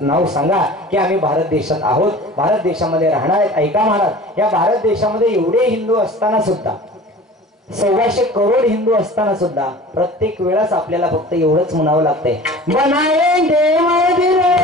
नाव सांगा की आम्ही भारत देशात आहोत, भारत देशामध्ये राहणार आहेत. ऐका महाराज, या भारत देशामध्ये एवढे हिंदू असताना सुद्धा 125 करोड हिंदू असताना सुद्धा प्रत्येक वेळेस आपल्याला फक्त एवढंच म्हणावं लागतंय, बनाए देव